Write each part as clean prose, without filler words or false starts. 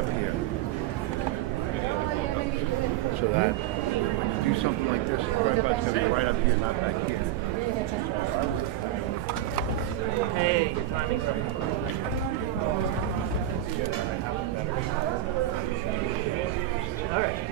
up here. So that when you do something like this, the tripod's going to be right up here, not back here. Hey, your timing's right. All right.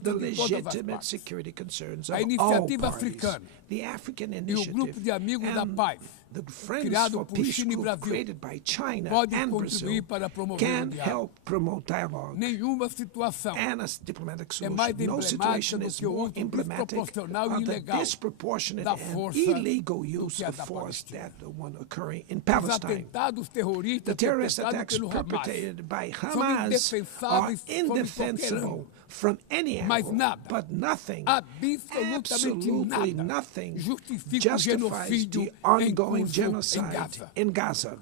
the de todas as legitimate partes. security concerns A of all iniciativa parties. africana The African e o Initiative grupo de amigos da and paz, the Friends criado for por Peace China e group Brasil, created by China pode and contribuir Brazil para promover o can diálogo. help promote dialogue Nenhuma situação and a diplomatic é mais solution. No emblemática situation do is que o more uso emblematic desproporcional e of the ilegal disproportionate da and força illegal do use que a of da force Palestina. that the one occurring in Os Palestine. atentados The terroristas terrorist perpetrados attacks pelo Hamas perpetrated by são Hamas are indefensáveis sob qualquer indefensible ângulo. from any Mas angle, nada, but nothing, absolutamente absolutely nada, nothing justifica o justifies genocídio the em ongoing curso genocide em Gaza. in Gaza.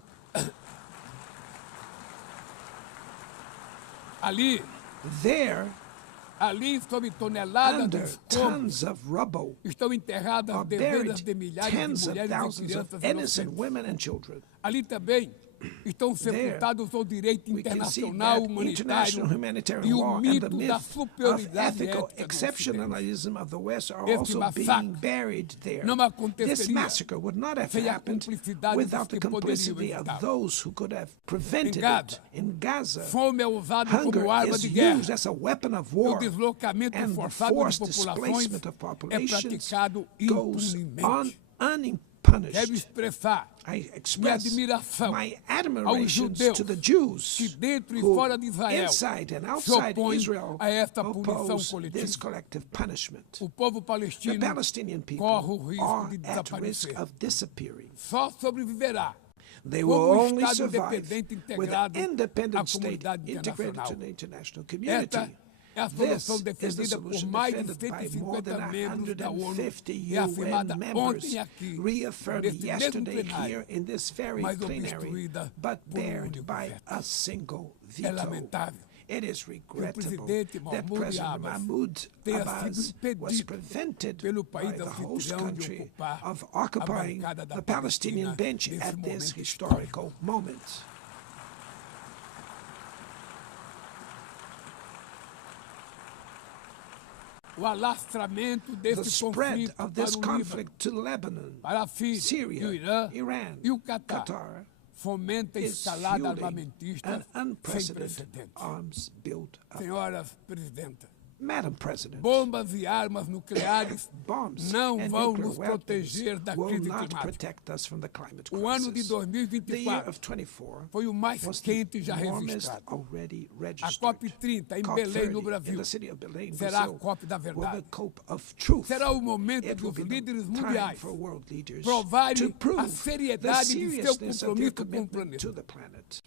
Ali, There, sob toneladas de under escombros, tons of rubble, estão enterradas are dezenas buried de milhares tens de of mulheres e thousands of crianças innocent inocentes. women and children. Ali também estão sepultados o direito We can see internacional that humanitário international humanitarian e o law and the mito da myth of superioridade ethical ética do Ocidente. exceptionalism of the West are Esse also massacre being buried there. não This aconteceria massacre would not have sem a happened cumplicidade without dos the que poderiam complicity of evitar. those who could have prevented Gaza, it. In Gaza, Fome é usada hunger como arma is de guerra. used as a weapon of O war, deslocamento and the forçado de forced populações displacement of é populations praticado goes impunemente. Quero unpunished. expressar I express admiração my aos admiration judeus to the Jews que dentro e who, fora de Israel, inside and se outside opõem Israel, a esta punição oppose this coletiva. collective punishment. O povo The palestino Palestinian people corre o risco are de at risk desaparecer. of disappearing. Só sobreviverá They como will um only Estado survive independente with an integrado à independent state comunidade integrated internacional. to the international community. Esta é a This solução is the defendida por solution mais de defended by more 150 than membros da ONU 150 e afirmada UN members, ontem aqui, reaffirmed neste mesmo yesterday plenário, here in this very mas plenary, obstruída but por bared único by veto. a single É veto. lamentável It is regrettable presidente that Mahmoud President Abbas Mahmoud tenha Abbas sido impedido was prevented pelo by país the host anfitrião de country ocupar of a occupying bancada da the Palestinian Palestina bench nesse at this momento historical moment. O alastramento The desse spread conflito of this para o Líbano, conflict to Lebanon, para a Síria e o Syria, Irã Iran, e o Catar Qatar fomenta a is escalada fueling armamentista an sem unprecedented precedentes. arms build-up. Senhoras presidenta, Madam President, bombas e armas nucleares bombs não and vão nuclear nos weapons proteger da will crise not climática. protect us from the climate O ano de crisis. The year 2024 of 24 foi o mais was the quente já warmest registrado. already A registered. COP30 em Belém, no COP30 in Brasil, the city of Belém, será a Brazil, COP da will be verdade. the COP of truth. Será o momento It will dos be the líderes time mundiais for world leaders provarem to a prove the seriedade de seu seriousness of compromisso their com o commitment to planeta. the planet.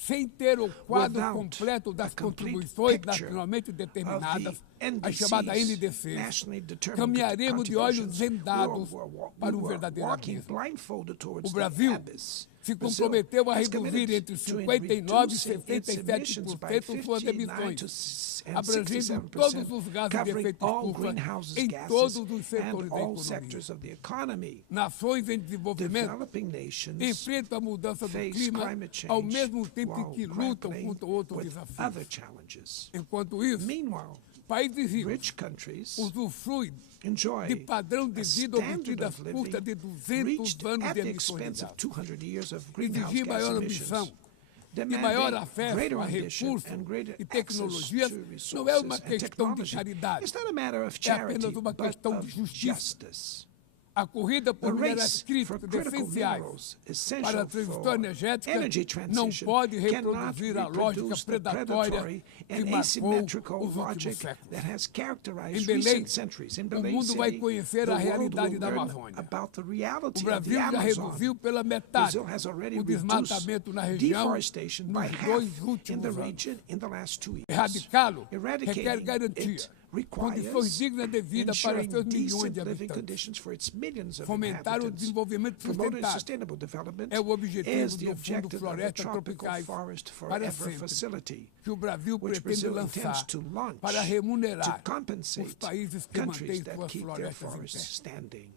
Sem ter o quadro Without completo das a complete contribuições picture nacionalmente determinadas, of the a chamada NDCs, NDC, nationally determined caminharemos de olhos contributions, vendados we para o were verdadeiro walking abismo. blindfolded towards O Brasil the abyss. se Brazil comprometeu a has reduzir committed entre to 59% e reducing its emissions by 67% suas 59 to emissões, and abrangendo todos 67%, os gases de covering efeito all estufa greenhouse em gases todos os and setores da all economia. sectors of the economy. Nações em desenvolvimento Developing nations enfrentam a mudança do face clima climate ao change mesmo tempo while que lutam grappling contra outros with desafios. other challenges. Enquanto isso, Meanwhile, países ricos rich countries usufruem enjoy de padrão de a vida standard obtido às of custas de living 200 reached anos at de the emissões de expense of gás. 200 years of greenhouse Exigir gas maior emissions. ambição e Demanding maior acesso greater a ambition recursos and greater e access tecnologias to não é resources uma and questão de technology. caridade, It's not a matter of é charity, apenas uma but questão de of justiça. justice. A corrida The por minerais race for críticos critical essenciais minerals para a essential transição for energética energy não transition pode cannot reproduzir a lógica reproduce the predatória predatory que and marcou asymmetrical os últimos logic séculos. that has Em characterized Belém, recent centuries. In o Belém mundo vai City, conhecer the a world realidade will da learn Amazônia. about the O reality of Brasil the já Amazon. reduziu pela metade Brazil has already o reduced desmatamento na região deforestation by nos half 2 in the últimos anos. region in the last 2 years. Erradicá-lo requer Eradicating garantia, it condições requires dignas de vida para ensuring seus milhões decent de living habitantes. conditions for its millions of Fomentar o inhabitants. desenvolvimento Promoting sustentável sustainable development é o objetivo is the do Fundo objective of the Florestas Tropical Tropicais Forest para Forever sempre, Facility, que o Brasil which pretende Brazil intends lançar to launch para remunerar to compensate os países que countries mantêm that suas keep their florestas em forests pé. standing.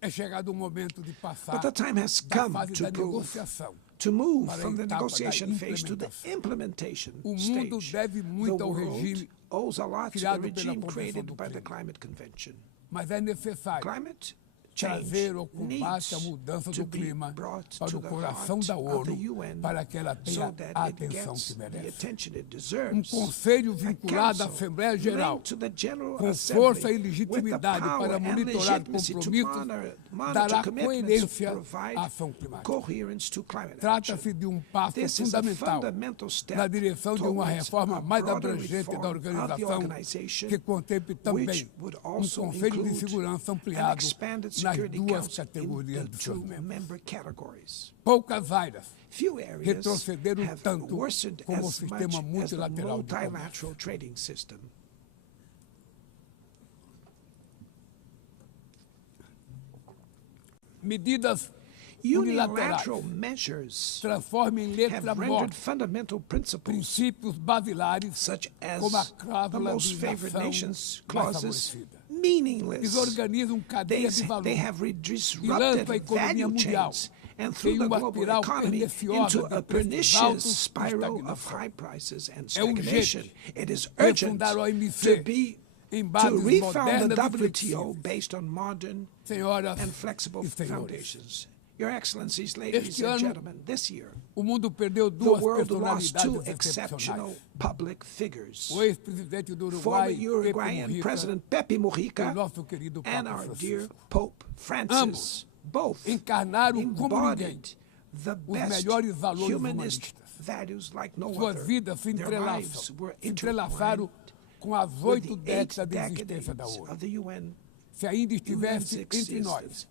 É chegado o momento de passar But the time has da come fase to da prove negociação. to move para a from the etapa da negotiation phase to the implementação. implementation O mundo stage. deve The muito ao world regime owes a lot to the criado pela regime Convenção created do by the Clima. Climate Convention. Mas é necessário Climate trazer ao combate a mudança do clima para o coração da ONU, para que ela tenha a atenção que merece. Conselho vinculado à Assembleia Geral, com força e legitimidade para monitorar compromissos, dará coerência à ação climática. Trata-se de um passo fundamental na direção de uma reforma mais abrangente da organização, que contemple também um Conselho de Segurança ampliado nas duas categorias de seus membros. Poucas áreas retrocederam tanto como o sistema multilateral de comércio. Medidas unilaterais transformam em letra morta princípios basilares como a cláusula de inação mais favorecida. Desorganizam cadeias de valor e lançam a economia mundial em uma espiral perniciosa de preços altos e estagnação. É urgente refundar o OMC em bases modernas e flexíveis. Senhoras e senhores, este ano, o mundo perdeu duas personalidades excepcionais. O ex-presidente do Pepe Mujica, e o nosso querido Papa Francisco. Ambos encarnaram como ninguém os melhores valores humanistas. Suas vidas se entrelaçaram com as 8 décadas de existência da ONU. Se ainda estivesse entre nós,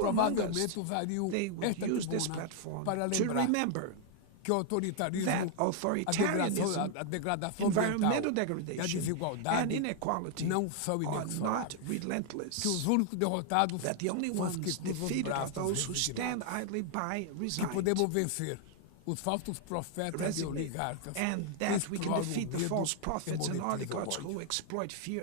provavelmente usariam esta tribuna para lembrar que o autoritarismo, a degradação ambiental e a desigualdade não são inexoráveis. Que os únicos derrotados são os que cruzam os braços, que podemos vencer os falsos profetas e oligarcas que exploram o medo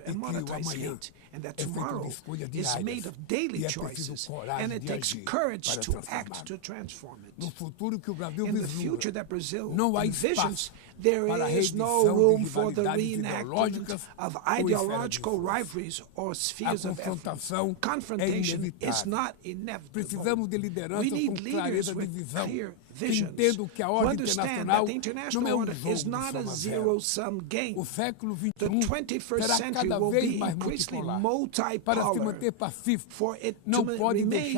e monetizam and that tomorrow is made of daily choices, and it takes courage to act to transform it. In the future that Brazil envisions, there is no room for the reenactment of ideological rivalries or spheres of influence. Confrontation is not inevitable. We need leaders with clear visions who understand that the international order is not a zero-sum game. The 21st century will be increasingly multipolar. For it to remain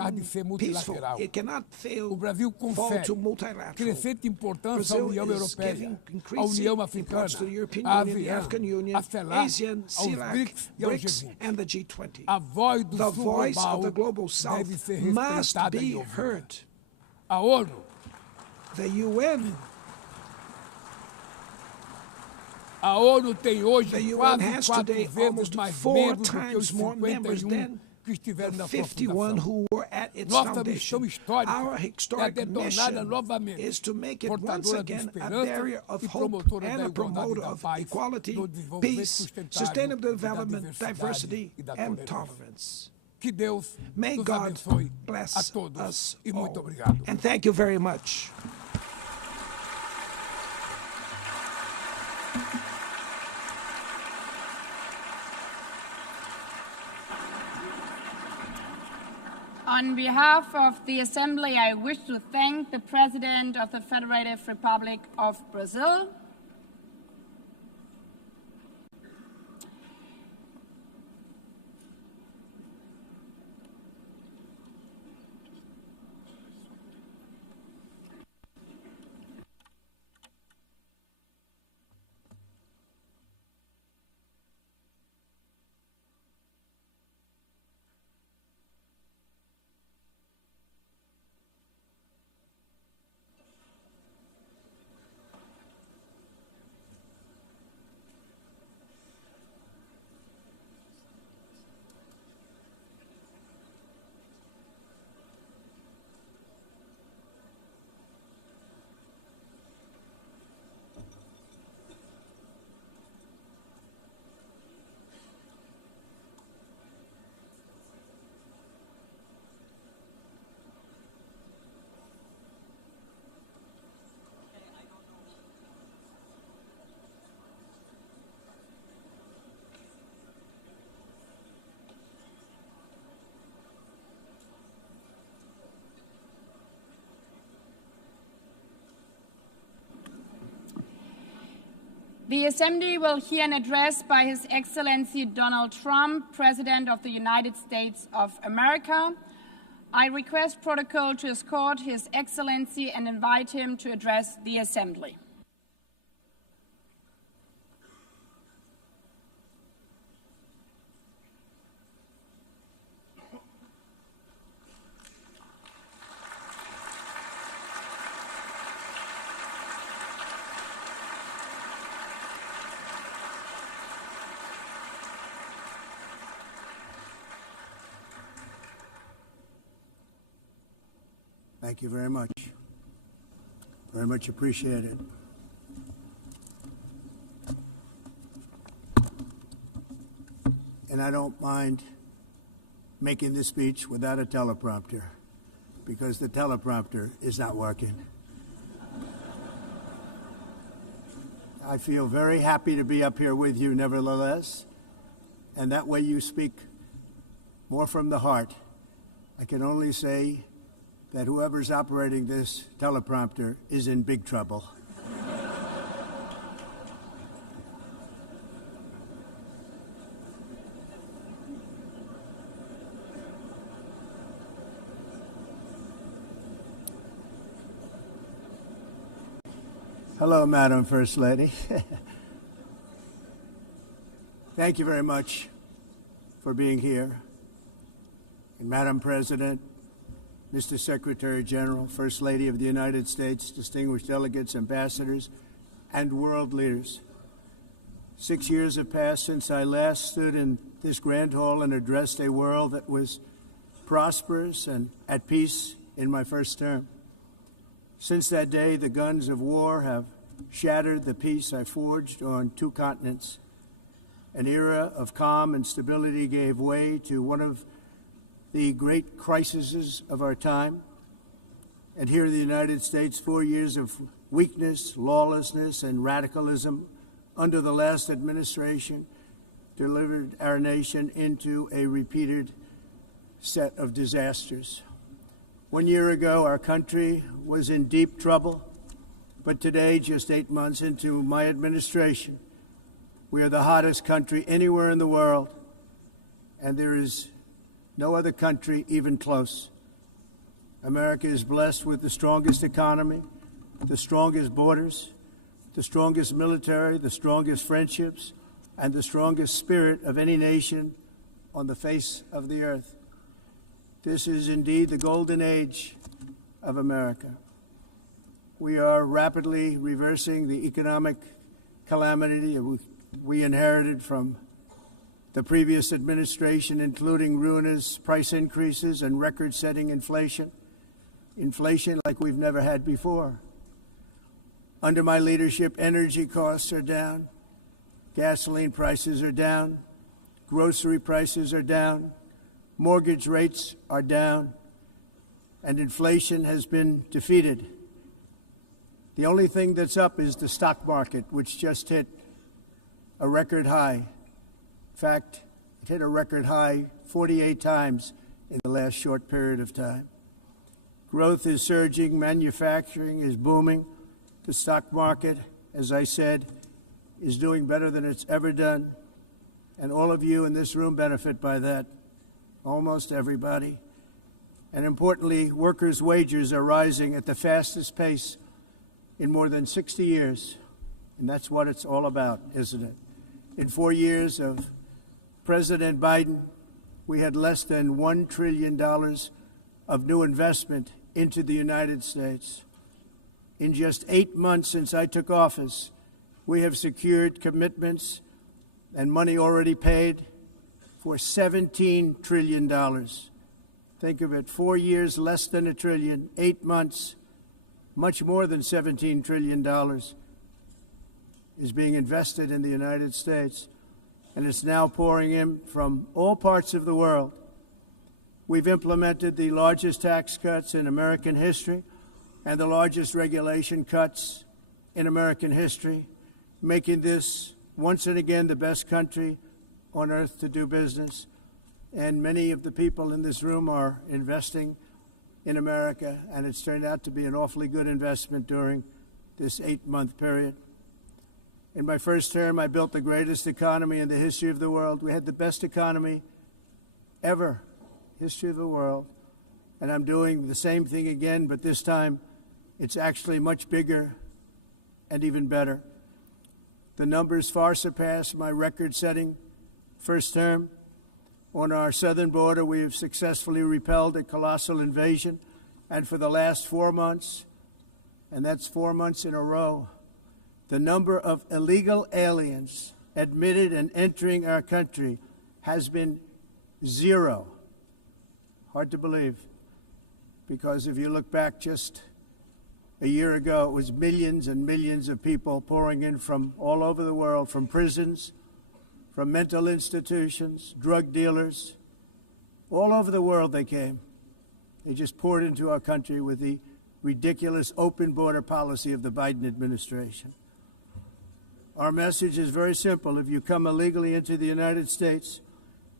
peaceful, it cannot fail to multilateral. Brazil is giving increasing importance to the European Union, the African Union, ASEAN, CELAC, BRICS, and the G20. The voice of the global South must be heard. The UN. A ONU tem hoje quase 4 vezes mais membros do que os 51 que estiveram na sua fundação. Nossa missão histórica é detonada novamente, portadora de esperança e promotora da igualdade, da paz, do desenvolvimento sustentável, da diversidade e da tolerância. Que Deus nos abençoe a todos e muito obrigado. And thank you very much. On behalf of the Assembly, I wish to thank the President of the Federative Republic of Brazil, The Assembly will hear an address by His Excellency Donald Trump, President of the United States of America. I request protocol to escort His Excellency and invite him to address the Assembly. Thank you very much. Very much appreciated. And I don't mind making this speech without a teleprompter, because the teleprompter is not working. I feel very happy to be up here with you nevertheless, and that way you speak more from the heart. I can only say that whoever's operating this teleprompter is in big trouble. Hello, Madam First Lady. Thank you very much for being here. And Madam President, Mr. Secretary General, First Lady of the United States, distinguished delegates, ambassadors, and world leaders. 6 years have passed since I last stood in this grand hall and addressed a world that was prosperous and at peace in my first term. Since that day, the guns of war have shattered the peace I forged on 2 continents. An era of calm and stability gave way to one of the great crises of our time. And here in the United States, 4 years of weakness, lawlessness, and radicalism under the last administration delivered our nation into a repeated set of disasters. 1 year ago, our country was in deep trouble, but today, just 8 months into my administration, we are the hottest country anywhere in the world, and there is no other country even close. America is blessed with the strongest economy, the strongest borders, the strongest military, the strongest friendships, and the strongest spirit of any nation on the face of the earth. This is indeed the golden age of America. We are rapidly reversing the economic calamity we inherited from the previous administration, including ruinous price increases and record-setting inflation like we've never had before. Under my leadership, energy costs are down, gasoline prices are down, grocery prices are down, mortgage rates are down, and inflation has been defeated. The only thing that's up is the stock market, which just hit a record high. In fact, it hit a record high 48 times in the last short period of time. Growth is surging, manufacturing is booming. The stock market, as I said, is doing better than it's ever done. And all of you in this room benefit by that, almost everybody. And importantly, workers' wages are rising at the fastest pace in more than 60 years. And that's what it's all about, isn't it? In 4 years of President Biden, we had less than $1 trillion of new investment into the United States. In just 8 months since I took office, we have secured commitments and money already paid for $17 trillion. Think of it, 4 years, less than $1 trillion, 8 months, much more than $17 trillion is being invested in the United States. And it's now pouring in from all parts of the world. We've implemented the largest tax cuts in American history and the largest regulation cuts in American history, making this once and again the best country on earth to do business. And many of the people in this room are investing in America, and it's turned out to be an awfully good investment during this 8-month period. In my first term, I built the greatest economy in the history of the world. We had the best economy ever, history of the world. And I'm doing the same thing again, but this time it's actually much bigger and even better. The numbers far surpass my record-setting first term. On our southern border, we have successfully repelled a colossal invasion, and for the last 4 months, and that's 4 months in a row, the number of illegal aliens admitted and entering our country has been 0. Hard to believe, because if you look back just a year ago, it was millions and millions of people pouring in from all over the world, from prisons, from mental institutions, drug dealers. All over the world they came. They just poured into our country with the ridiculous open border policy of the Biden administration. Our message is very simple. If you come illegally into the United States,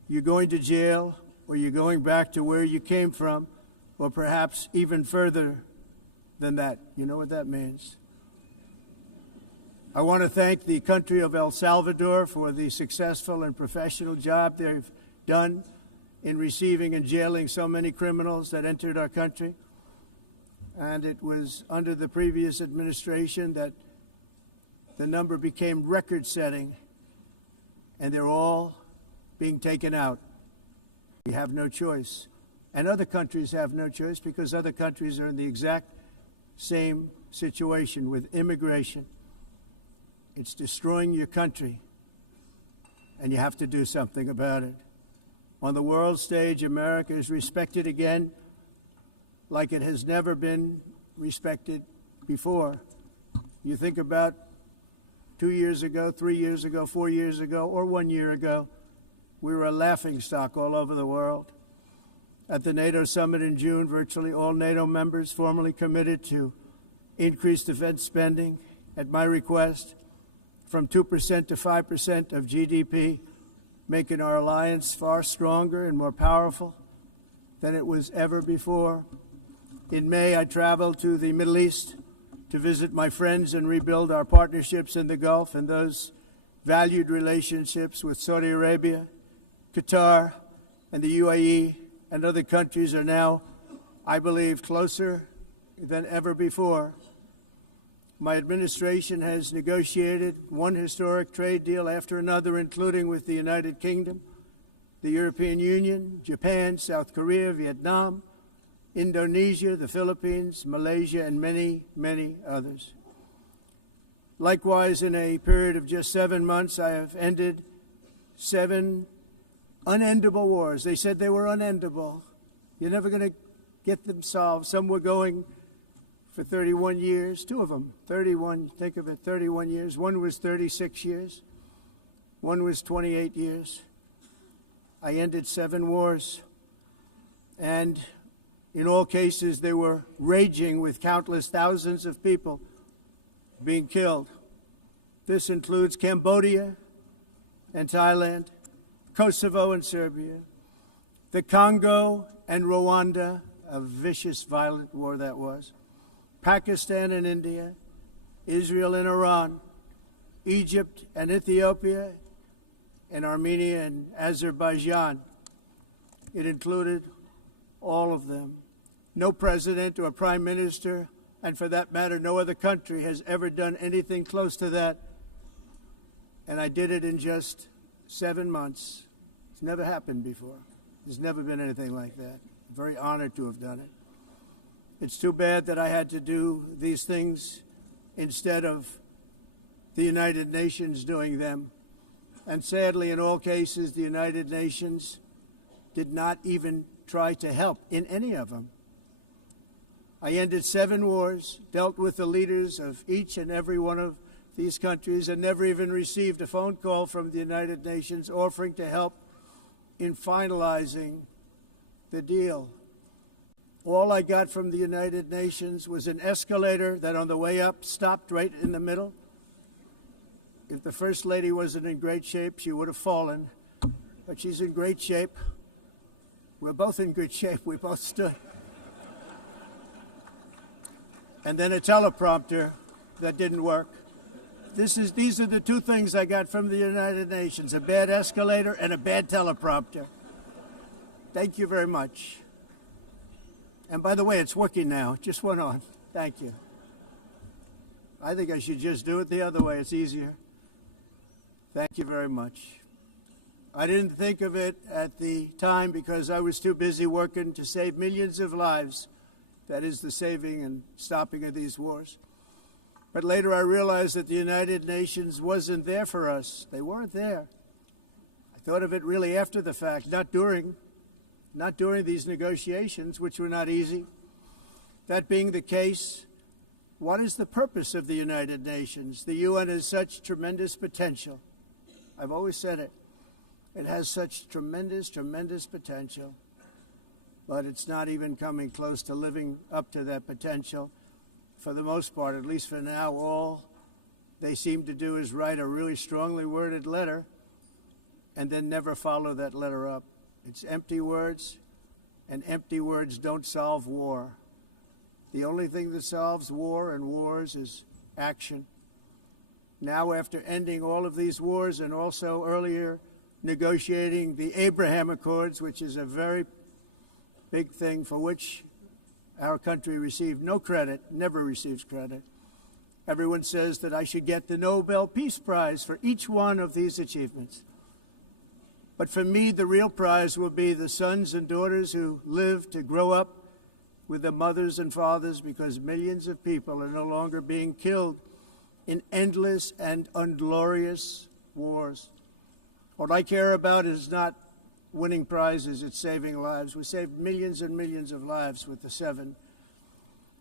you're going to jail, or you're going back to where you came from, or perhaps even further than that. You know what that means. I want to thank the country of El Salvador for the successful and professional job they've done in receiving and jailing so many criminals that entered our country. And it was under the previous administration that the number became record-setting, and they're all being taken out. We have no choice. And other countries have no choice, because other countries are in the exact same situation with immigration. It's destroying your country, and you have to do something about it. On the world stage, America is respected again like it has never been respected before. You think about 2 years ago, 3 years ago, 4 years ago, or 1 year ago, we were a laughingstock all over the world. At the NATO summit in June, virtually all NATO members formally committed to increase defense spending at my request from 2% to 5% of GDP, making our alliance far stronger and more powerful than it was ever before. In May, I traveled to the Middle East to visit my friends and rebuild our partnerships in the Gulf and those valued relationships with Saudi Arabia, Qatar, and the UAE, and other countries are now, I believe, closer than ever before. My administration has negotiated one historic trade deal after another, including with the United Kingdom, the European Union, Japan, South Korea, Vietnam, Indonesia, the Philippines, Malaysia, and many, many others. Likewise, in a period of just 7 months, I have ended 7 unendable wars. They said they were unendable. You're never going to get them solved. Some were going for 31 years, 2 of them, 31, think of it, 31 years. One was 36 years. One was 28 years. I ended 7 wars. And in all cases, they were raging with countless thousands of people being killed. This includes Cambodia and Thailand, Kosovo and Serbia, the Congo and Rwanda, a vicious, violent war that was, Pakistan and India, Israel and Iran, Egypt and Ethiopia, and Armenia and Azerbaijan. It included all of them. No president or prime minister, and for that matter, no other country has ever done anything close to that. And I did it in just 7 months. It's never happened before. There's never been anything like that. I'm very honored to have done it. It's too bad that I had to do these things instead of the United Nations doing them. And sadly, in all cases, the United Nations did not even try to help in any of them. I ended 7 wars, dealt with the leaders of each and every one of these countries, and never even received a phone call from the United Nations offering to help in finalizing the deal. All I got from the United Nations was an escalator that on the way up stopped right in the middle. If the First Lady wasn't in great shape, she would have fallen. But she's in great shape. We're both in good shape. We both stood. And then a teleprompter that didn't work. These are the two things I got from the United Nations, a bad escalator and a bad teleprompter. Thank you very much. And by the way, it's working now. It just went on. Thank you. I think I should just do it the other way. It's easier. Thank you very much. I didn't think of it at the time because I was too busy working to save millions of lives. That is the saving and stopping of these wars. But later I realized that the United Nations wasn't there for us. They weren't there. I thought of it really after the fact, not during these negotiations, which were not easy. That being the case, what is the purpose of the United Nations? The UN has such tremendous potential. I've always said it. It has such tremendous, tremendous potential, but it's not even coming close to living up to that potential. For the most part, at least for now, all they seem to do is write a really strongly worded letter and then never follow that letter up. It's empty words, and empty words don't solve war. The only thing that solves war and wars is action. Now, after ending all of these wars and also earlier negotiating the Abraham Accords, which is a very big thing for which our country received no credit, never receives credit. Everyone says that I should get the Nobel Peace Prize for each one of these achievements. But for me, the real prize will be the sons and daughters who live to grow up with the mothers and fathers, because millions of people are no longer being killed in endless and unglorious wars. What I care about is not winning prizes, it's saving lives. We saved millions and millions of lives with the 7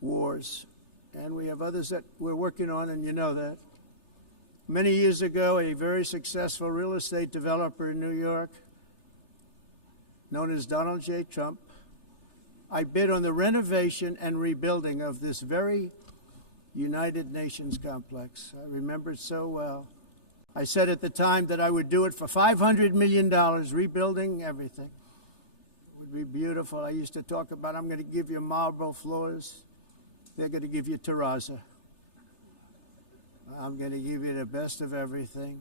wars. And we have others that we're working on, and you know that. Many years ago, a very successful real estate developer in New York, known as Donald J. Trump, I bid on the renovation and rebuilding of this very United Nations complex. I remember it so well. I said at the time that I would do it for $500 million, rebuilding everything. It would be beautiful. I used to talk about, I'm going to give you marble floors. They're going to give you terrazzo. I'm going to give you the best of everything.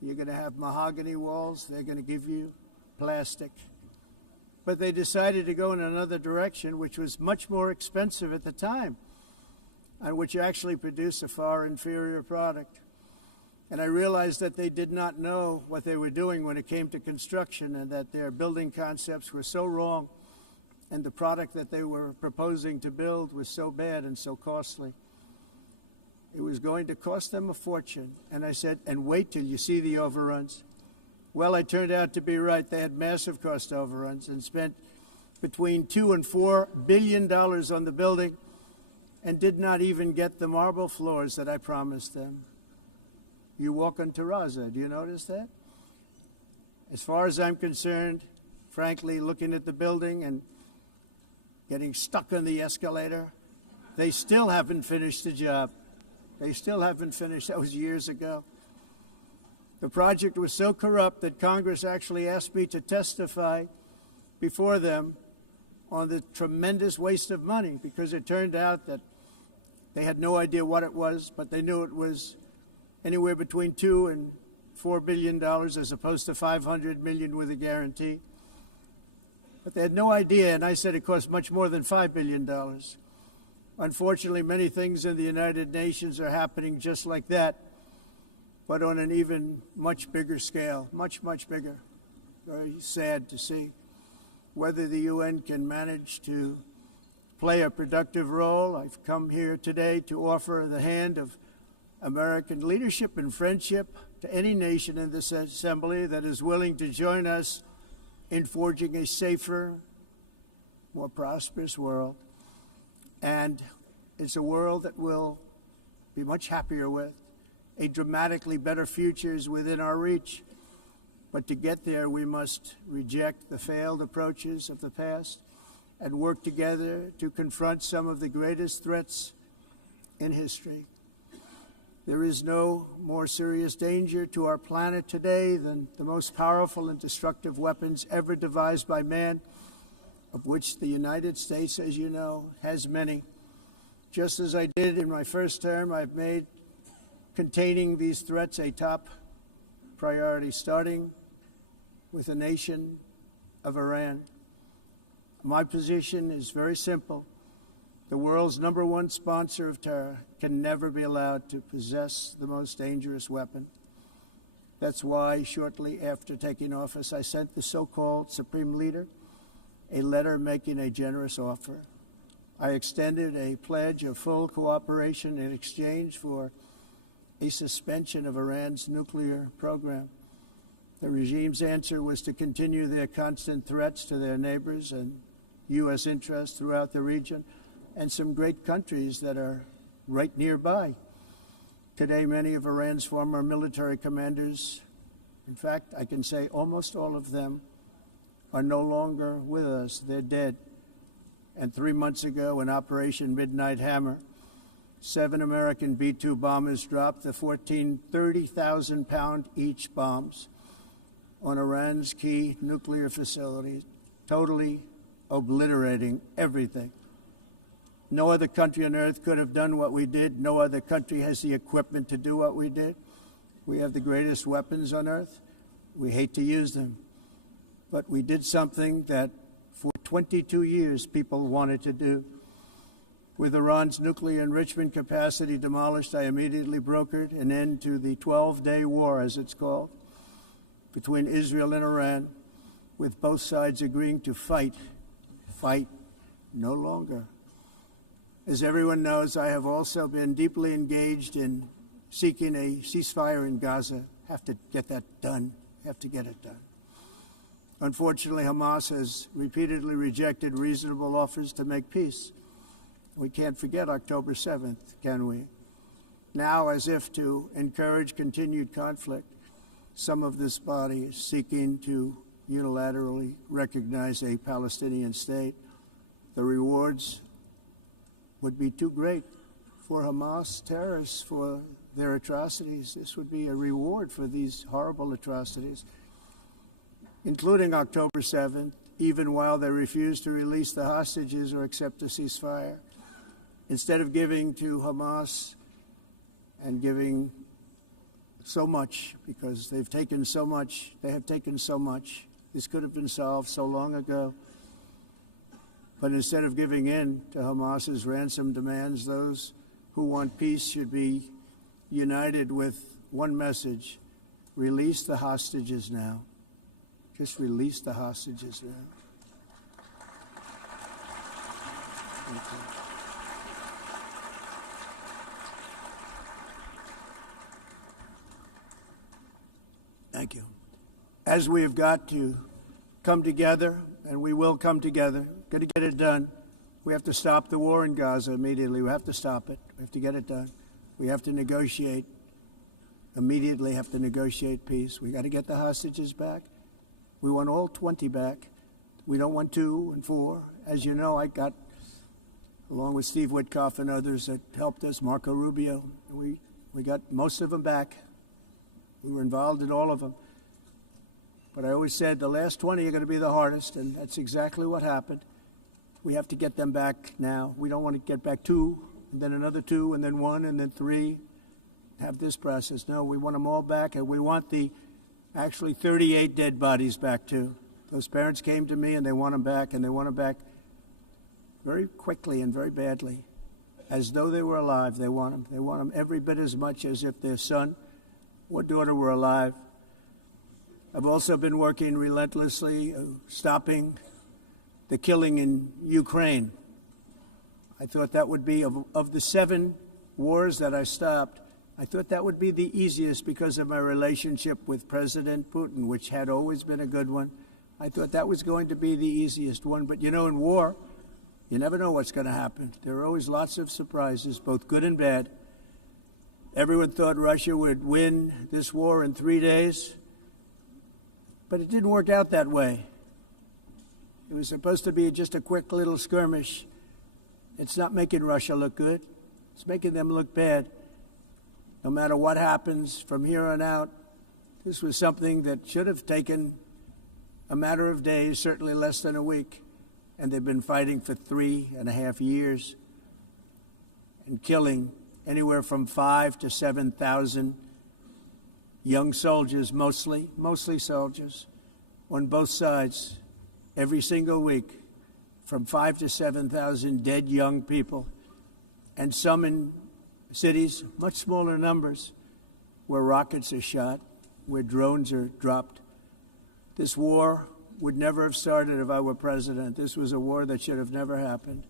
You're going to have mahogany walls. They're going to give you plastic. But they decided to go in another direction, which was much more expensive at the time, and which actually produced a far inferior product. And I realized that they did not know what they were doing when it came to construction, and that their building concepts were so wrong, and the product that they were proposing to build was so bad and so costly. It was going to cost them a fortune. And I said, and wait till you see the overruns. Well, I turned out to be right. They had massive cost overruns and spent between $2 and $4 billion on the building and did not even get the marble floors that I promised them. You walk on terrazzo. Do you notice that? As far as I'm concerned, frankly, looking at the building and getting stuck on the escalator, they still haven't finished the job. They still haven't finished. That was years ago. The project was so corrupt that Congress actually asked me to testify before them on the tremendous waste of money, because it turned out that they had no idea what it was, but they knew it was anywhere between $2 and $4 billion as opposed to $500 million with a guarantee. But they had no idea, and I said it cost much more than $5 billion. Unfortunately, many things in the United Nations are happening just like that, but on an even much bigger scale, much, much bigger. Very sad to see. Whether the UN can manage to play a productive role, I've come here today to offer the hand of American leadership and friendship to any nation in this assembly that is willing to join us in forging a safer, more prosperous world. And it's a world that we'll be much happier with. A dramatically better future is within our reach. But to get there, we must reject the failed approaches of the past and work together to confront some of the greatest threats in history. There is no more serious danger to our planet today than the most powerful and destructive weapons ever devised by man, of which the United States, as you know, has many. Just as I did in my first term, I've made containing these threats a top priority, starting with the nation of Iran. My position is very simple. The world's #1 sponsor of terror can never be allowed to possess the most dangerous weapon. That's why, shortly after taking office, I sent the so-called Supreme Leader a letter making a generous offer. I extended a pledge of full cooperation in exchange for a suspension of Iran's nuclear program. The regime's answer was to continue their constant threats to their neighbors and U.S. interests throughout the region, and some great countries that are right nearby. Today, many of Iran's former military commanders, in fact, I can say almost all of them, are no longer with us. They're dead. And 3 months ago, in Operation Midnight Hammer, 7 American B-2 bombers dropped the 14 30,000-pound each bombs on Iran's key nuclear facilities, totally obliterating everything. No other country on earth could have done what we did. No other country has the equipment to do what we did. We have the greatest weapons on earth. We hate to use them. But we did something that for 22 years people wanted to do. With Iran's nuclear enrichment capacity demolished, I immediately brokered an end to the 12-day war, as it's called, between Israel and Iran, with both sides agreeing to fight no longer. As everyone knows, I have also been deeply engaged in seeking a ceasefire in Gaza. Have to get that done. Have to get it done. Unfortunately, Hamas has repeatedly rejected reasonable offers to make peace. We can't forget October 7th, can we? Now, as if to encourage continued conflict, some of this body is seeking to unilaterally recognize a Palestinian state. The rewards would be too great for Hamas terrorists for their atrocities. This would be a reward for these horrible atrocities, including October 7th, even while they refuse to release the hostages or accept a ceasefire. Instead of giving to Hamas and giving so much, because they've taken so much, this could have been solved so long ago. But instead of giving in to Hamas's ransom demands, those who want peace should be united with one message: release the hostages now. Just release the hostages now. Thank you. Thank you. As we have got to come together, and we will come together, got to get it done. We have to stop the war in Gaza immediately. We have to stop it. We have to get it done. We have to negotiate, immediately have to negotiate peace. We got to get the hostages back. We want all 20 back. We don't want 2 and 4. As you know, I got, along with Steve Witkoff and others that helped us, Marco Rubio, we got most of them back. We were involved in all of them. But I always said the last 20 are going to be the hardest, and that's exactly what happened. We have to get them back now. We don't want to get back 2, and then another 2, and then 1, and then 3. Have this process. No, we want them all back, and we want the actually 38 dead bodies back too. Those parents came to me, and they want them back, and they want them back very quickly and very badly. As though they were alive, they want them. They want them every bit as much as if their son or daughter were alive. I've also been working relentlessly, stopping the killing in Ukraine. I thought that would be, of the 7 wars that I stopped, I thought that would be the easiest because of my relationship with President Putin, which had always been a good one. I thought that was going to be the easiest one. But, you know, in war, you never know what's going to happen. There are always lots of surprises, both good and bad. Everyone thought Russia would win this war in 3 days, but it didn't work out that way. It was supposed to be just a quick little skirmish. It's not making Russia look good. It's making them look bad. No matter what happens from here on out, this was something that should have taken a matter of days, certainly less than a week. And they've been fighting for 3.5 years and killing anywhere from 5,000 to 7,000 young soldiers, mostly soldiers, on both sides, every single week, from 5,000 to 7,000 dead young people, and some in cities, much smaller numbers, where rockets are shot, where drones are dropped. This war would never have started if I were president. This was a war that should have never happened.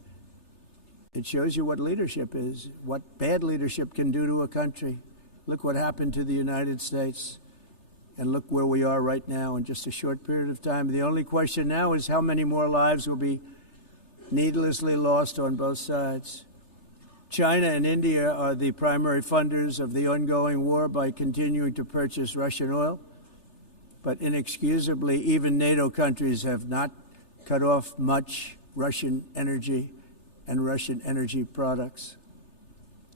It shows you what leadership is, what bad leadership can do to a country. Look what happened to the United States, and look where we are right now in just a short period of time. The only question now is how many more lives will be needlessly lost on both sides. China and India are the primary funders of the ongoing war by continuing to purchase Russian oil. But inexcusably, even NATO countries have not cut off much Russian energy and Russian energy products,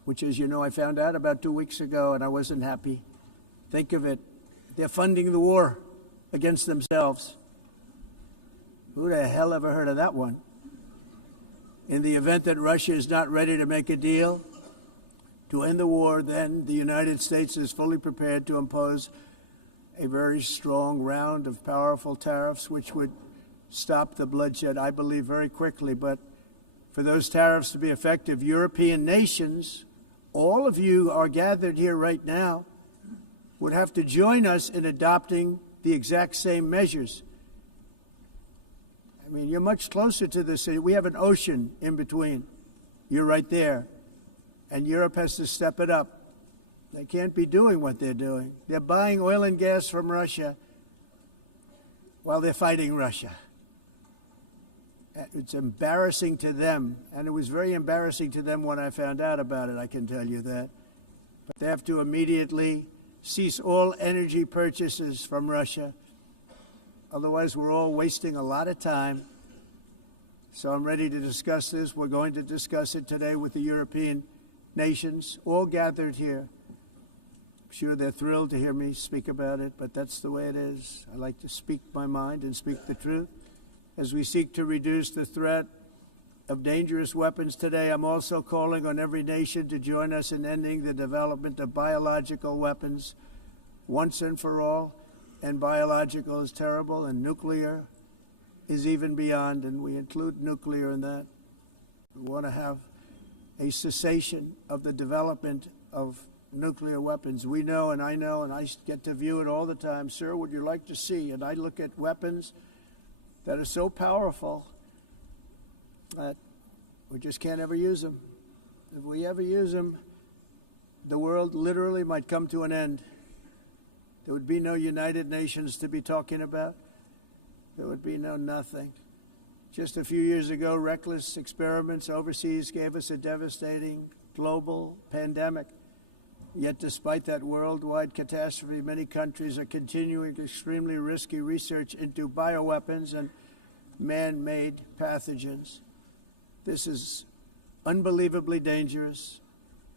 which, as you know, I found out about 2 weeks ago, and I wasn't happy. Think of it. They're funding the war against themselves. Who the hell ever heard of that one? In the event that Russia is not ready to make a deal to end the war, then the United States is fully prepared to impose a very strong round of powerful tariffs, which would stop the bloodshed, I believe, very quickly. But for those tariffs to be effective, European nations, all of you are gathered here right now, would have to join us in adopting the exact same measures. I mean, you're much closer to the city. We have an ocean in between. You're right there. And Europe has to step it up. They can't be doing what they're doing. They're buying oil and gas from Russia while they're fighting Russia. It's embarrassing to them, and it was very embarrassing to them when I found out about it, I can tell you that. But they have to immediately cease all energy purchases from Russia. Otherwise, we're all wasting a lot of time. So I'm ready to discuss this. We're going to discuss it today with the European nations, all gathered here. I'm sure they're thrilled to hear me speak about it, but that's the way it is. I like to speak my mind and speak the truth. As we seek to reduce the threat of dangerous weapons today, I'm also calling on every nation to join us in ending the development of biological weapons once and for all. And biological is terrible, and nuclear is even beyond, and we include nuclear in that. We want to have a cessation of the development of nuclear weapons. We know, and I get to view it all the time. Sir, would you like to see? And I look at weapons that are so powerful that we just can't ever use them. If we ever use them, the world literally might come to an end. There would be no United Nations to be talking about. There would be no nothing. Just a few years ago, reckless experiments overseas gave us a devastating global pandemic. Yet despite that worldwide catastrophe, many countries are continuing extremely risky research into bioweapons and man-made pathogens. This is unbelievably dangerous.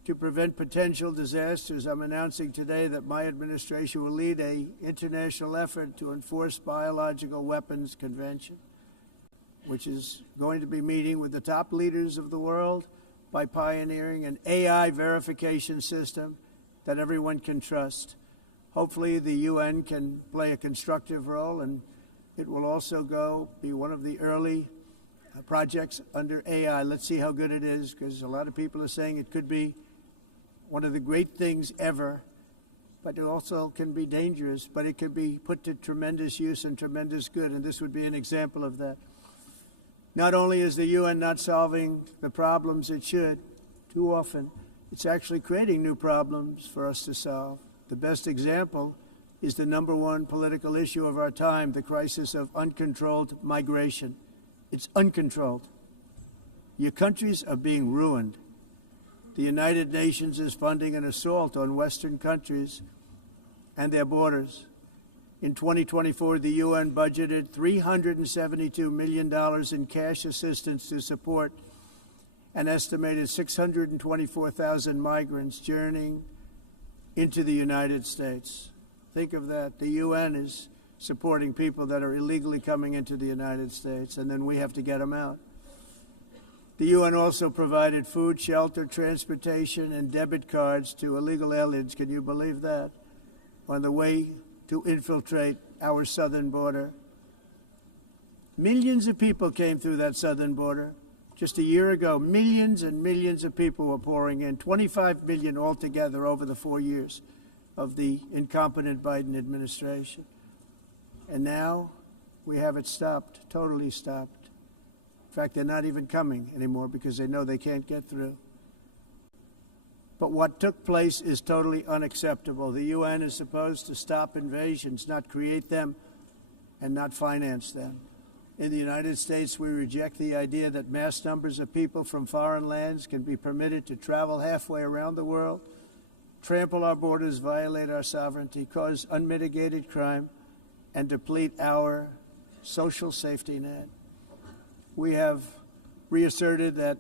To prevent potential disasters, I'm announcing today that my administration will lead an international effort to enforce biological weapons convention, which is going to be meeting with the top leaders of the world by pioneering an AI verification system that everyone can trust. Hopefully the UN can play a constructive role, and it will also be one of the early projects under AI. Let's see how good it is, because a lot of people are saying it could be one of the great things ever, but it also can be dangerous, but it can be put to tremendous use and tremendous good, and this would be an example of that. Not only is the UN not solving the problems it should, too often, it's actually creating new problems for us to solve. The best example is the number one political issue of our time, the crisis of uncontrolled migration. It's uncontrolled. Your countries are being ruined. The United Nations is funding an assault on Western countries and their borders. In 2024, the UN budgeted $372 million in cash assistance to support an estimated 624,000 migrants journeying into the United States. Think of that. The UN is supporting people that are illegally coming into the United States, and then we have to get them out. The UN also provided food, shelter, transportation, and debit cards to illegal aliens. Can you believe that? On the way to infiltrate our southern border. Millions of people came through that southern border. Just a year ago, millions and millions of people were pouring in, 25 million altogether over the 4 years of the incompetent Biden administration. And now we have it stopped, totally stopped. In fact, they're not even coming anymore because they know they can't get through. But what took place is totally unacceptable. The UN is supposed to stop invasions, not create them and not finance them. In the United States, we reject the idea that mass numbers of people from foreign lands can be permitted to travel halfway around the world, trample our borders, violate our sovereignty, cause unmitigated crime, and deplete our social safety net. We have reasserted that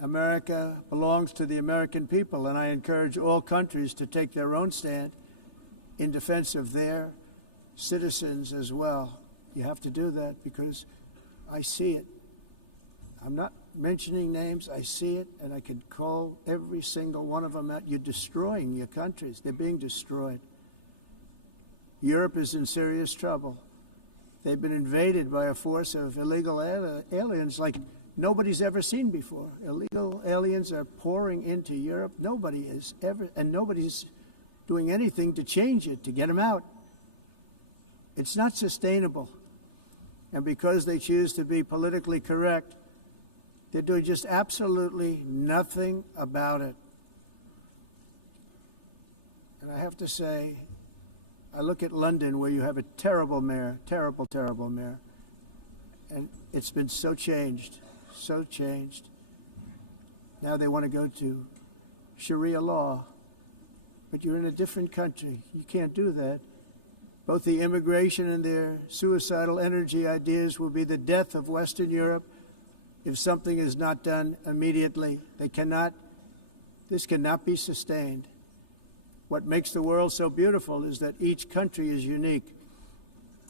America belongs to the American people, and I encourage all countries to take their own stand in defense of their citizens as well. You have to do that because I see it. I'm not mentioning names. I see it, and I could call every single one of them out. You're destroying your countries. They're being destroyed. Europe is in serious trouble. They've been invaded by a force of illegal aliens like nobody's ever seen before. Illegal aliens are pouring into Europe. Nobody is ever, and nobody's doing anything to change it, to get them out. It's not sustainable. And because they choose to be politically correct, they're doing just absolutely nothing about it. And I have to say, I look at London, where you have a terrible mayor, terrible, terrible mayor, and it's been so changed, so changed. Now they want to go to Sharia law, but you're in a different country. You can't do that. Both the immigration and their suicidal energy ideas will be the death of Western Europe if something is not done immediately. This cannot be sustained. What makes the world so beautiful is that each country is unique.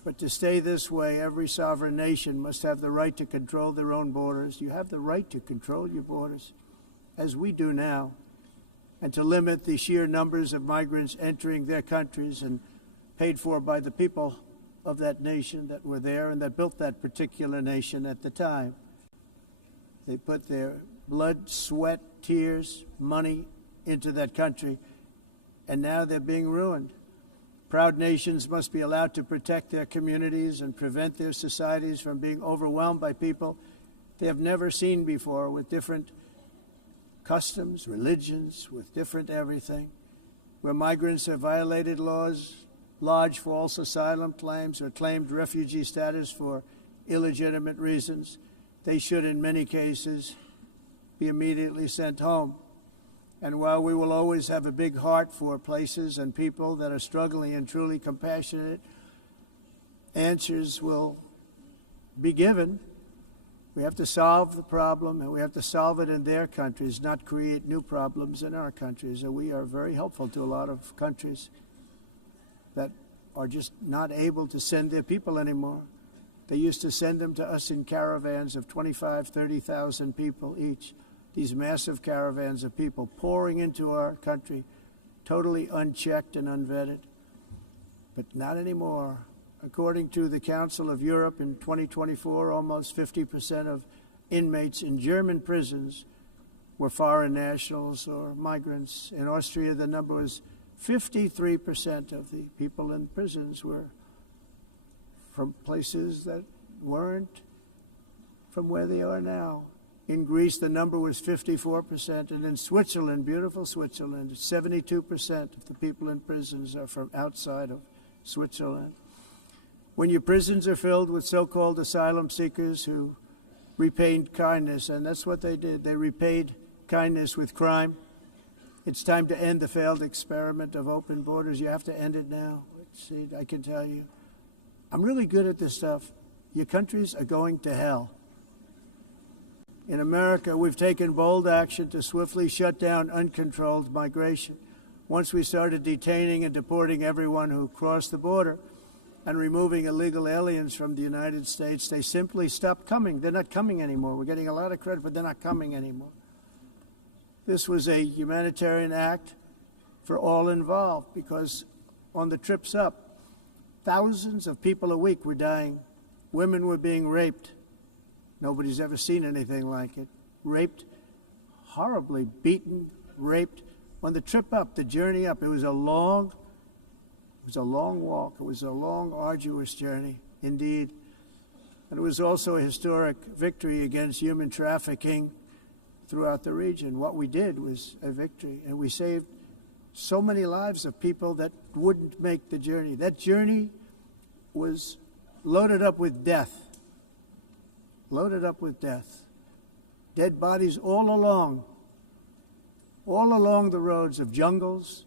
But to stay this way, every sovereign nation must have the right to control their own borders. You have the right to control your borders, as we do now, and to limit the sheer numbers of migrants entering their countries and paid for by the people of that nation that were there and that built that particular nation at the time. They put their blood, sweat, tears, money into that country, and now they're being ruined. Proud nations must be allowed to protect their communities and prevent their societies from being overwhelmed by people they have never seen before, with different customs, religions, with different everything. Where migrants have violated laws, lodged false asylum claims, or claimed refugee status for illegitimate reasons, they should, in many cases, be immediately sent home. And while we will always have a big heart for places and people that are struggling and truly compassionate, answers will be given. We have to solve the problem, and we have to solve it in their countries, not create new problems in our countries. And we are very helpful to a lot of countries that are just not able to send their people anymore. They used to send them to us in caravans of 25,000, 30,000 people each. These massive caravans of people pouring into our country, totally unchecked and unvetted. But not anymore. According to the Council of Europe, in 2024, almost 50% of inmates in German prisons were foreign nationals or migrants. In Austria, the number was 53% of the people in prisons were from places that weren't from where they are now. In Greece, the number was 54%, and in Switzerland, beautiful Switzerland, 72% of the people in prisons are from outside of Switzerland. When your prisons are filled with so-called asylum seekers who repaid kindness, and that's what they did, they repaid kindness with crime, it's time to end the failed experiment of open borders. You have to end it now. See, I can tell you, I'm really good at this stuff. Your countries are going to hell. In America, we've taken bold action to swiftly shut down uncontrolled migration. Once we started detaining and deporting everyone who crossed the border, and removing illegal aliens from the United States, they simply stopped coming. They're not coming anymore. We're getting a lot of credit, but they're not coming anymore. This was a humanitarian act for all involved, because on the trips up, thousands of people a week were dying. Women were being raped. Nobody's ever seen anything like it. Raped, horribly beaten, raped. On the trip up, the journey up, it was a long walk. It was a long, arduous journey, indeed. And it was also a historic victory against human trafficking throughout the region. What we did was a victory, and we saved so many lives of people that wouldn't make the journey. That journey was loaded up with death. Loaded up with death. Dead bodies all along the roads of jungles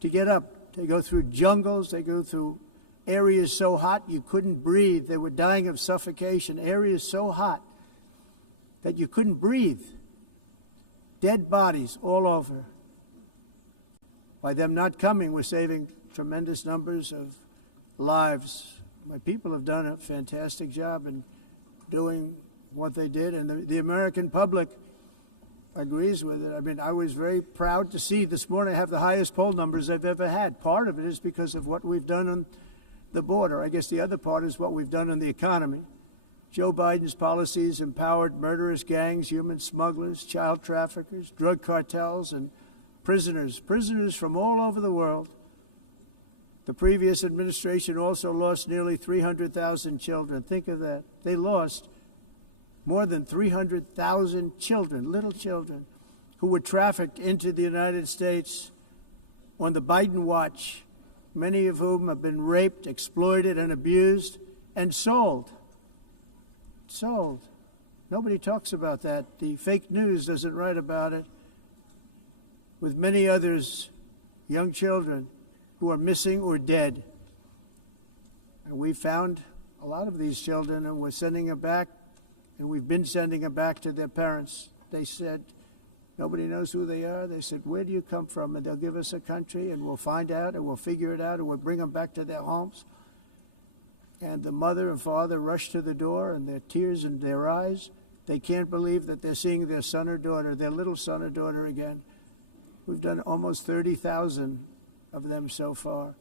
to get up. They go through jungles, they go through areas so hot you couldn't breathe. They were dying of suffocation, areas so hot that you couldn't breathe. Dead bodies all over. By them not coming, we're saving tremendous numbers of lives. My people have done a fantastic job in doing what they did, and the American public agrees with it. I mean, I was very proud to see this morning I have the highest poll numbers I've ever had. Part of it is because of what we've done on the border. I guess the other part is what we've done on the economy. Joe Biden's policies empowered murderous gangs, human smugglers, child traffickers, drug cartels, and prisoners from all over the world. The previous administration also lost nearly 300,000 children. Think of that. They lost more than 300,000 children, little children, who were trafficked into the United States on the Biden watch, many of whom have been raped, exploited, and abused, and sold. Sold. Nobody talks about that. The fake news doesn't write about it. With many others, young children who are missing or dead. And we found a lot of these children, and we're sending them back, and we've been sending them back to their parents. They said, nobody knows who they are. They said, where do you come from? And they'll give us a country, and we'll find out, and we'll figure it out, and we'll bring them back to their homes. And the mother and father rush to the door, and their tears in their eyes. They can't believe that they're seeing their son or daughter, their little son or daughter again. We've done almost 30,000 of them so far.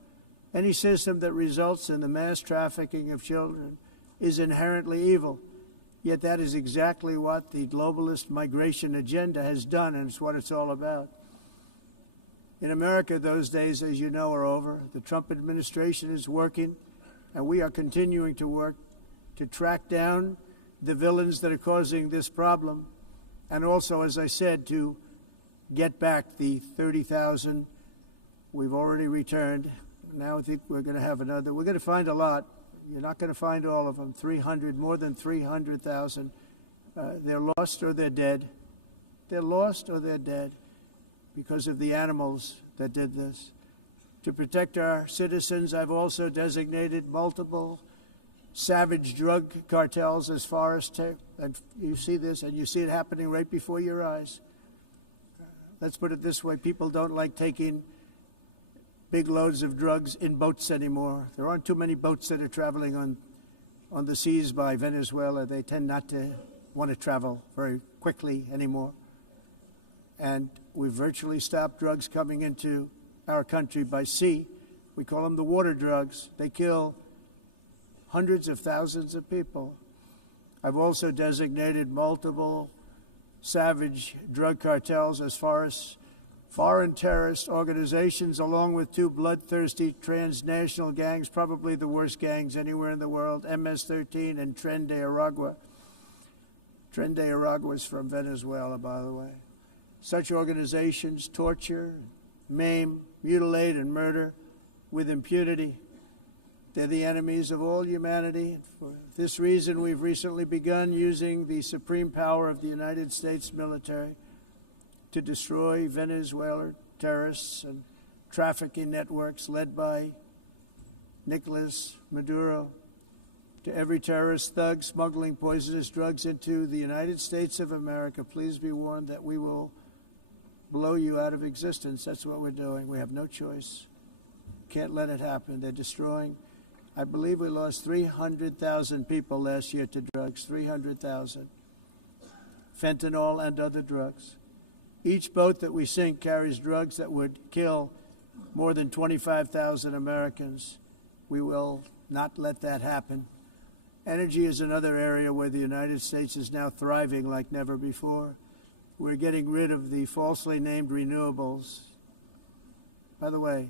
Any system that results in the mass trafficking of children is inherently evil. Yet that is exactly what the globalist migration agenda has done, and it's what it's all about. In America, those days, as you know, are over. The Trump administration is working, and we are continuing to work to track down the villains that are causing this problem, and also, as I said, to get back the 30,000 we've already returned. Now I think we're going to have another. We're going to find a lot. You're not going to find all of them. 300, more than 300,000. They're lost or they're dead. They're lost or they're dead because of the animals that did this. To protect our citizens, I've also designated multiple savage drug cartels as far as and you see this, and you see it happening right before your eyes. Let's put it this way. People don't like taking big loads of drugs in boats anymore. There aren't too many boats that are traveling on the seas by Venezuela. They tend not to want to travel very quickly anymore. And we've virtually stopped drugs coming into our country by sea. We call them the water drugs. They kill hundreds of thousands of people. I've also designated multiple savage drug cartels as far as foreign terrorist organizations, along with two bloodthirsty transnational gangs, probably the worst gangs anywhere in the world, MS-13 and Tren de Aragua. Tren de Aragua is from Venezuela, by the way. Such organizations torture, maim, mutilate, and murder with impunity. They're the enemies of all humanity. For this reason, we've recently begun using the supreme power of the United States military to destroy Venezuelan terrorists and trafficking networks led by Nicolas Maduro. To every terrorist thug smuggling poisonous drugs into the United States of America, please be warned that we will blow you out of existence. That's what we're doing. We have no choice. Can't let it happen. They're destroying I believe we lost 300,000 people last year to drugs, 300,000. Fentanyl and other drugs. Each boat that we sink carries drugs that would kill more than 25,000 Americans. We will not let that happen. Energy is another area where the United States is now thriving like never before. We're getting rid of the falsely named renewables. By the way,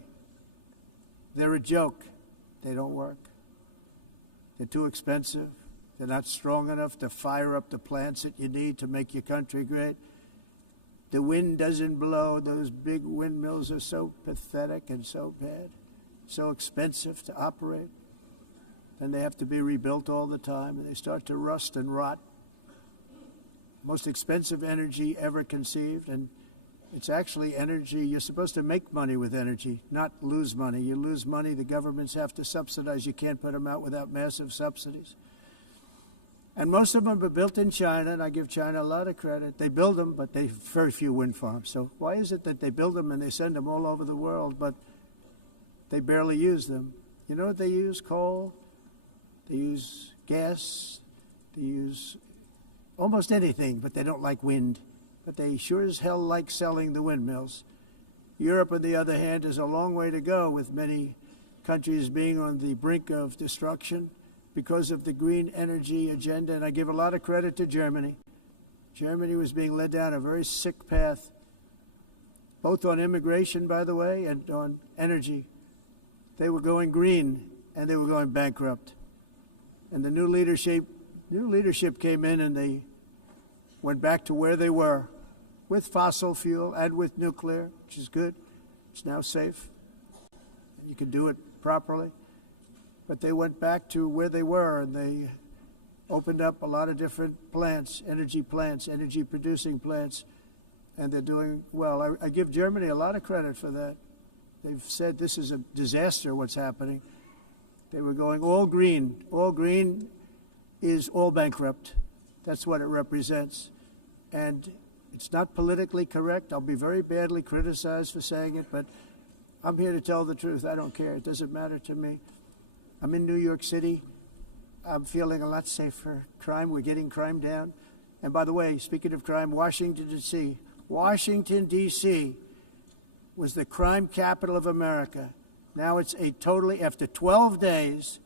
they're a joke. They don't work. They're too expensive. They're not strong enough to fire up the plants that you need to make your country great. The wind doesn't blow. Those big windmills are so pathetic and so bad, so expensive to operate. And they have to be rebuilt all the time, and they start to rust and rot. Most expensive energy ever conceived, and it's actually energy. You're supposed to make money with energy, not lose money. You lose money, the governments have to subsidize. You can't put them out without massive subsidies. And most of them are built in China, and I give China a lot of credit. They build them, but they have very few wind farms. So why is it that they build them and they send them all over the world, but they barely use them? You know what they use? Coal. They use gas. They use almost anything, but they don't like wind. But they sure as hell like selling the windmills. Europe, on the other hand, is a long way to go, with many countries being on the brink of destruction because of the green energy agenda, and I give a lot of credit to Germany. Germany was being led down a very sick path, both on immigration, by the way, and on energy. They were going green, and they were going bankrupt. And the new leadership came in, and they went back to where they were, with fossil fuel and with nuclear, which is good. It's now safe. You can do it properly. But they went back to where they were, and they opened up a lot of different plants, energy-producing plants, and they're doing well. I give Germany a lot of credit for that. They've said this is a disaster, what's happening. They were going all green. All green is all bankrupt. That's what it represents. And it's not politically correct. I'll be very badly criticized for saying it, but I'm here to tell the truth. I don't care. It doesn't matter to me. I'm in New York City. I'm feeling a lot safer. Crime, we're getting crime down. And by the way, speaking of crime, Washington, D.C. was the crime capital of America. Now it's after 12 days,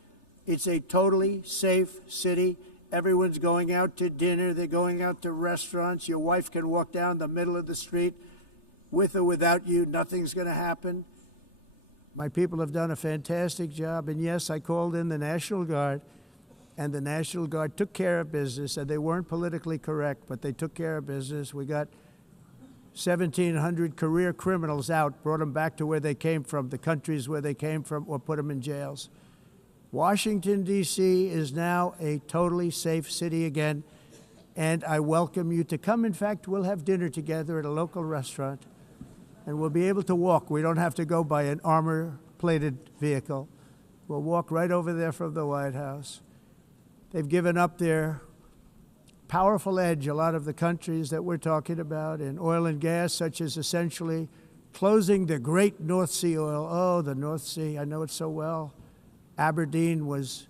it's a totally safe city. Everyone's going out to dinner. They're going out to restaurants. Your wife can walk down the middle of the street with or without you. Nothing's going to happen. My people have done a fantastic job. And yes, I called in the National Guard, and the National Guard took care of business. And they weren't politically correct, but they took care of business. We got 1,700 career criminals out, brought them back to where they came from, the countries where they came from, or put them in jails. Washington, D.C. is now a totally safe city again, and I welcome you to come. In fact, we'll have dinner together at a local restaurant, and we'll be able to walk. We don't have to go by an armor-plated vehicle. We'll walk right over there from the White House. They've given up their powerful edge, a lot of the countries that we're talking about, in oil and gas, such as essentially closing the great North Sea oil. Oh, the North Sea, I know it so well. Aberdeen was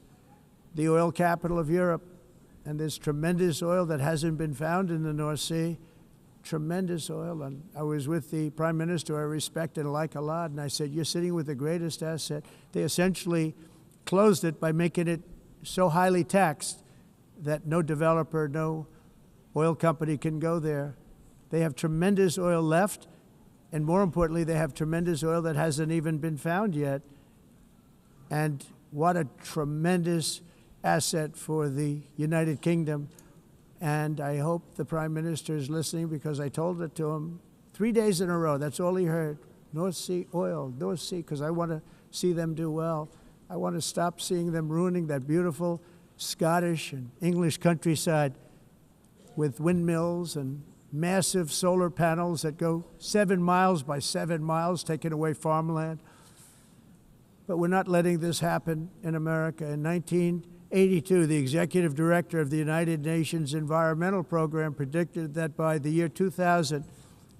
the oil capital of Europe, and there's tremendous oil that hasn't been found in the North Sea, tremendous oil. And I was with the Prime Minister I respect and like a lot, and I said, you're sitting with the greatest asset. They essentially closed it by making it so highly taxed that no developer, no oil company can go there. They have tremendous oil left, and more importantly, they have tremendous oil that hasn't even been found yet. And what a tremendous asset for the United Kingdom. And I hope the Prime Minister is listening, because I told it to him 3 days in a row. That's all he heard. North Sea oil, North Sea, because I want to see them do well. I want to stop seeing them ruining that beautiful Scottish and English countryside with windmills and massive solar panels that go 7 miles by 7 miles, taking away farmland. But we're not letting this happen in America. In 1982, the executive director of the United Nations Environmental Program predicted that by the year 2000,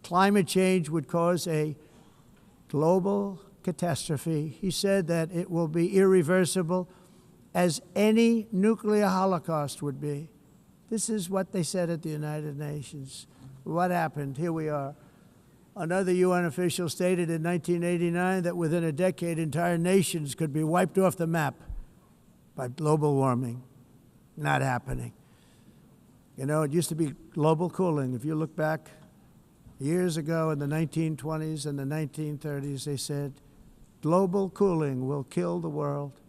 climate change would cause a global catastrophe. He said that it will be irreversible, as any nuclear holocaust would be. This is what they said at the United Nations. What happened? Here we are. Another UN official stated in 1989 that within a decade, entire nations could be wiped off the map by global warming. Not happening. You know, it used to be global cooling. If you look back years ago in the 1920s and the 1930s, they said, global cooling will kill the world.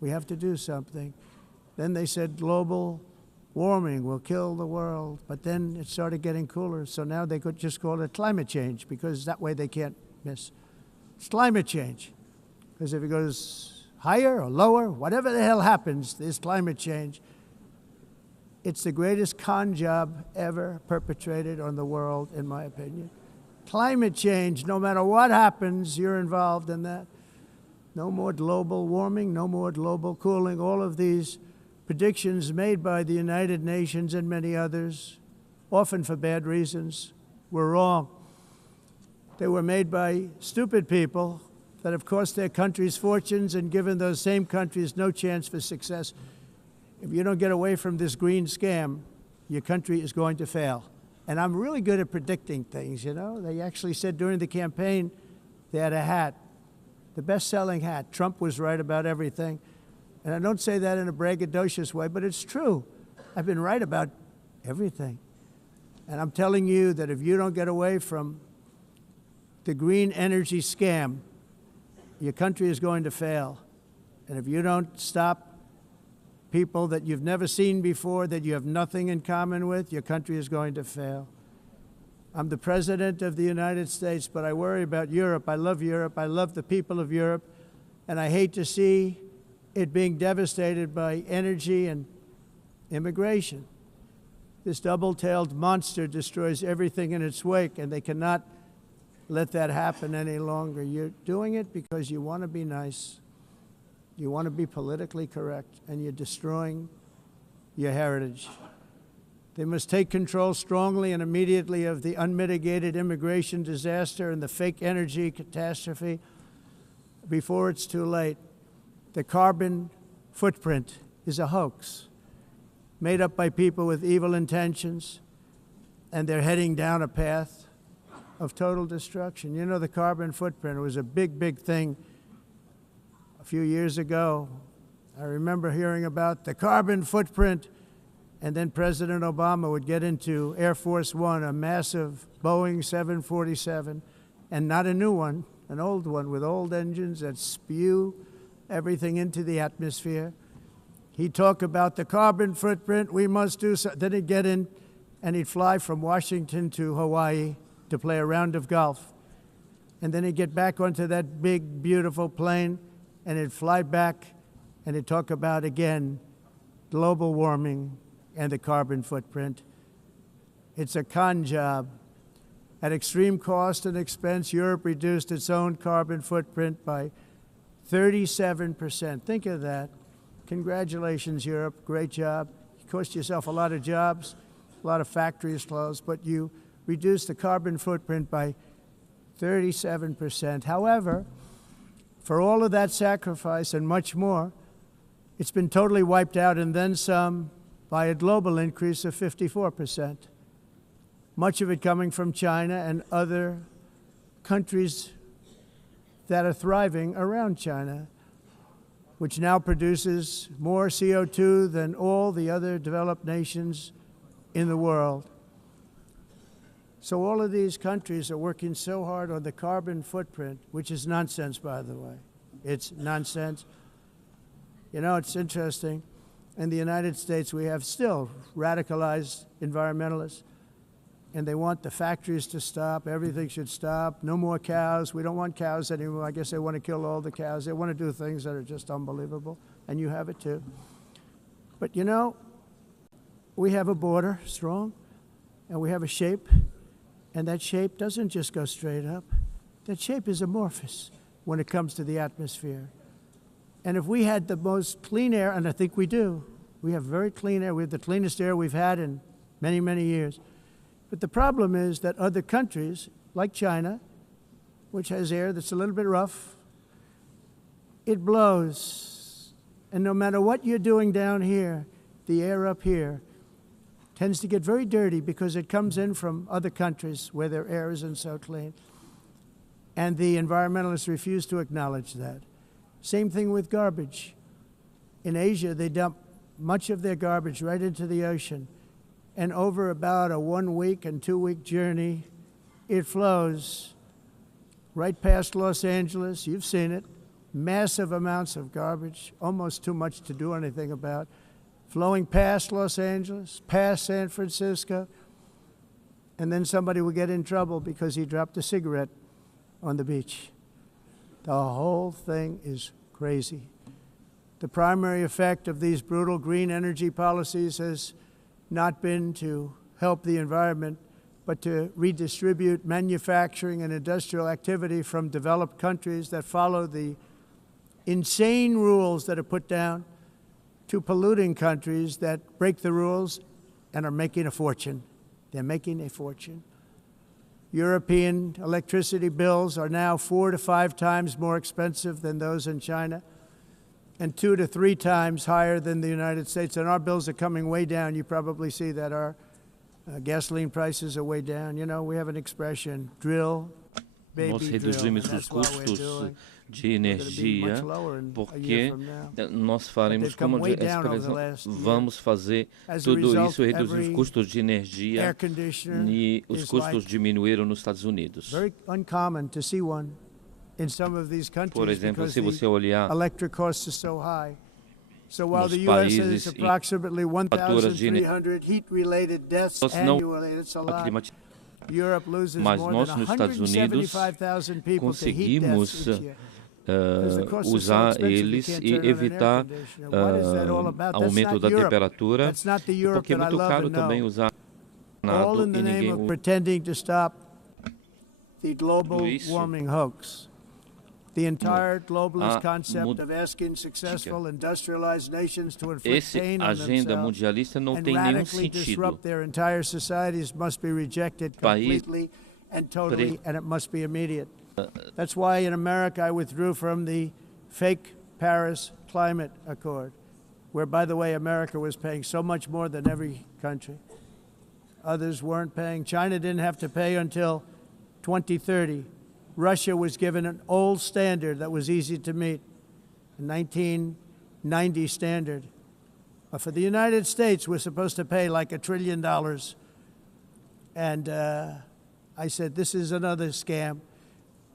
We have to do something. Then they said global warming will kill the world. But then it started getting cooler, so now they could just call it climate change, because that way they can't miss. It's climate change. Because if it goes higher or lower, whatever the hell happens, there's climate change. It's the greatest con job ever perpetrated on the world, in my opinion. Climate change, no matter what happens, you're involved in that. No more global warming, no more global cooling. All of these predictions made by the United Nations and many others, often for bad reasons, were wrong. They were made by stupid people that have cost their countries fortunes and given those same countries no chance for success. If you don't get away from this green scam, your country is going to fail. And I'm really good at predicting things, you know. They actually said during the campaign they had a hat, the best-selling hat. Trump was right about everything. And I don't say that in a braggadocious way, but it's true. I've been right about everything. And I'm telling you that if you don't get away from the green energy scam, your country is going to fail. And if you don't stop people that you've never seen before, that you have nothing in common with, your country is going to fail. I'm the President of the United States, but I worry about Europe. I love Europe. I love the people of Europe. And I hate to see it being devastated by energy and immigration. This double-tailed monster destroys everything in its wake, and they cannot let that happen any longer. You're doing it because you want to be nice. You want to be politically correct, and you're destroying your heritage. They must take control strongly and immediately of the unmitigated immigration disaster and the fake energy catastrophe before it's too late. The carbon footprint is a hoax made up by people with evil intentions, and they're heading down a path of total destruction. You know, the carbon footprint was a big, big thing a few years ago. I remember hearing about the carbon footprint, and then President Obama would get into Air Force One, a massive Boeing 747, and not a new one, an old one with old engines that spew everything into the atmosphere. He'd talk about the carbon footprint, we must do so. Then he'd get in and he'd fly from Washington to Hawaii to play a round of golf. And then he'd get back onto that big, beautiful plane and he'd fly back and he'd talk about, again, global warming and the carbon footprint. It's a con job. At extreme cost and expense, Europe reduced its own carbon footprint by 37%. Think of that. Congratulations, Europe. Great job. You cost yourself a lot of jobs, a lot of factories closed, but you reduced the carbon footprint by 37%. However, for all of that sacrifice and much more, it's been totally wiped out and then some by a global increase of 54%. Much of it coming from China and other countries that are thriving around China, which now produces more CO2 than all the other developed nations in the world. So all of these countries are working so hard on the carbon footprint, which is nonsense, by the way. It's nonsense. You know, it's interesting. In the United States, we have still radicalized environmentalists, and they want the factories to stop. Everything should stop. No more cows. We don't want cows anymore. I guess they want to kill all the cows. They want to do things that are just unbelievable, and you have it too. But you know, we have a border, strong, and we have a shape, and that shape doesn't just go straight up. That shape is amorphous when it comes to the atmosphere. And if we had the most clean air, and I think we do, we have very clean air. We have the cleanest air we've had in many, many years. But the problem is that other countries, like China, which has air that's a little bit rough, it blows And no matter what you're doing down here, the air up here tends to get very dirty because it comes in from other countries where their air isn't so clean. And the environmentalists refuse to acknowledge that. Same thing with garbage. In Asia, they dump much of their garbage right into the ocean. And over about a 1 week and 2 week journey, it flows right past Los Angeles. You've seen it. Massive amounts of garbage, almost too much to do anything about, flowing past Los Angeles, past San Francisco, and then somebody will get in trouble because he dropped a cigarette on the beach. The whole thing is crazy. The primary effect of these brutal green energy policies has not been to help the environment, but to redistribute manufacturing and industrial activity from developed countries that follow the insane rules that are put down to polluting countries that break the rules and are making a fortune. They're making a fortune. European electricity bills are now 4 to 5 times more expensive than those in China and 2 to 3 times higher than the United States. And our bills are coming way down. You probably see that our gasoline prices are way down. You know, we have an expression, drill, Nós reduzimos os custos de energia porque nós faremos, como essa expressão, vamos fazer tudo isso, reduzir os custos de energia e os custos diminuíram nos Estados Unidos. Por exemplo, se você olhar nos países em faturas de energia não climatizam. Mas nós, nos Estados Unidos, conseguimos usar eles e evitar aumento da temperatura, porque é muito caro também usar nada e ninguém usa isso. The entire globalist concept of asking successful industrialized nations to inflict pain on themselves and radically disrupt their entire societies must be rejected completely and totally, and it must be immediate. That's why in America I withdrew from the fake Paris Climate Accord, where, by the way, America was paying so much more than every country. Others weren't paying. China didn't have to pay until 2030. Russia was given an old standard that was easy to meet, a 1990 standard. But for the United States, we're supposed to pay like $1 trillion. And I said, this is another scam.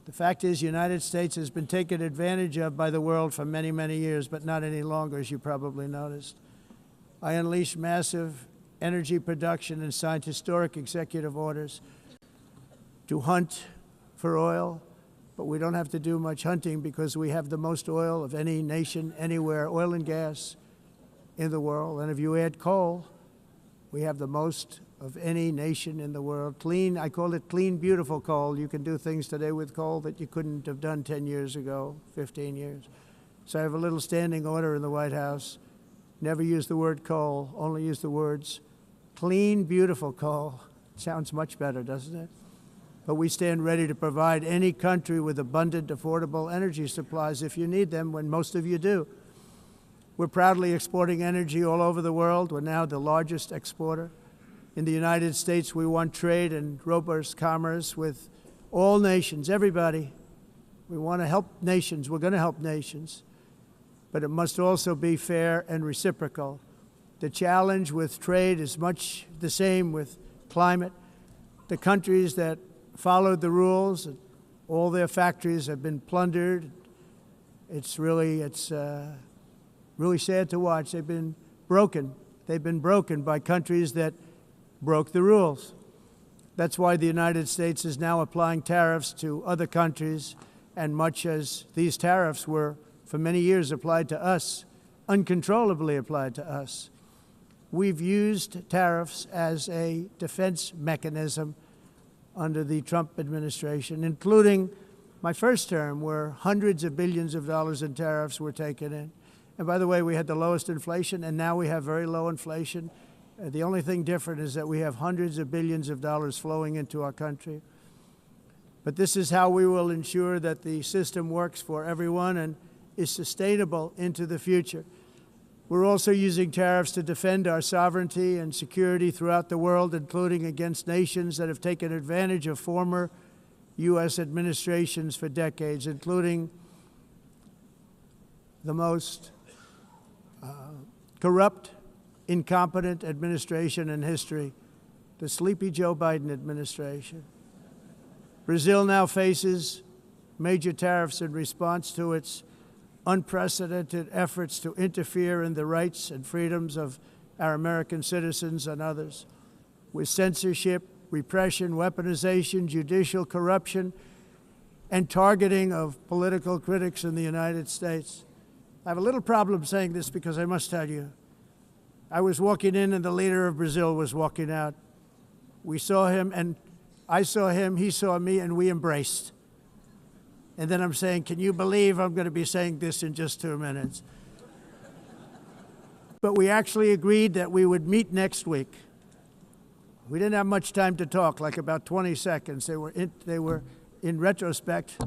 The fact is, the United States has been taken advantage of by the world for many, many years, but not any longer, as you probably noticed. I unleashed massive energy production and signed historic executive orders to hunt for oil, but we don't have to do much hunting because we have the most oil of any nation anywhere, oil and gas in the world. And if you add coal, we have the most of any nation in the world. Clean, I call it clean, beautiful coal. You can do things today with coal that you couldn't have done 10 years ago, 15 years. So I have a little standing order in the White House. Never use the word coal, only use the words clean, beautiful coal. Sounds much better, doesn't it? But we stand ready to provide any country with abundant, affordable energy supplies if you need them, when most of you do. We're proudly exporting energy all over the world. We're now the largest exporter. In the United States, we want trade and robust commerce with all nations, everybody. We want to help nations. We're going to help nations. But it must also be fair and reciprocal. The challenge with trade is much the same with climate. The countries that followed the rules, all their factories have been plundered. It's really sad to watch. They've been broken. They've been broken by countries that broke the rules. That's why the United States is now applying tariffs to other countries, and much as these tariffs were for many years applied to us, uncontrollably applied to us. We've used tariffs as a defense mechanism under the Trump administration, including my first term, where hundreds of billions of dollars in tariffs were taken in. And by the way, we had the lowest inflation, and now we have very low inflation. The only thing different is that we have hundreds of billions of dollars flowing into our country. But this is how we will ensure that the system works for everyone and is sustainable into the future. We're also using tariffs to defend our sovereignty and security throughout the world, including against nations that have taken advantage of former U.S. administrations for decades, including the most corrupt, incompetent administration in history, the sleepy Joe Biden administration. Brazil now faces major tariffs in response to its unprecedented efforts to interfere in the rights and freedoms of our American citizens and others, with censorship, repression, weaponization, judicial corruption, and targeting of political critics in the United States. I have a little problem saying this because I must tell you, I was walking in and the leader of Brazil was walking out. We saw him and I saw him, he saw me, and we embraced. And then I'm saying, can you believe I'm going to be saying this in just 2 minutes? But we actually agreed that we would meet next week. We didn't have much time to talk, like about 20 seconds. They were in retrospect,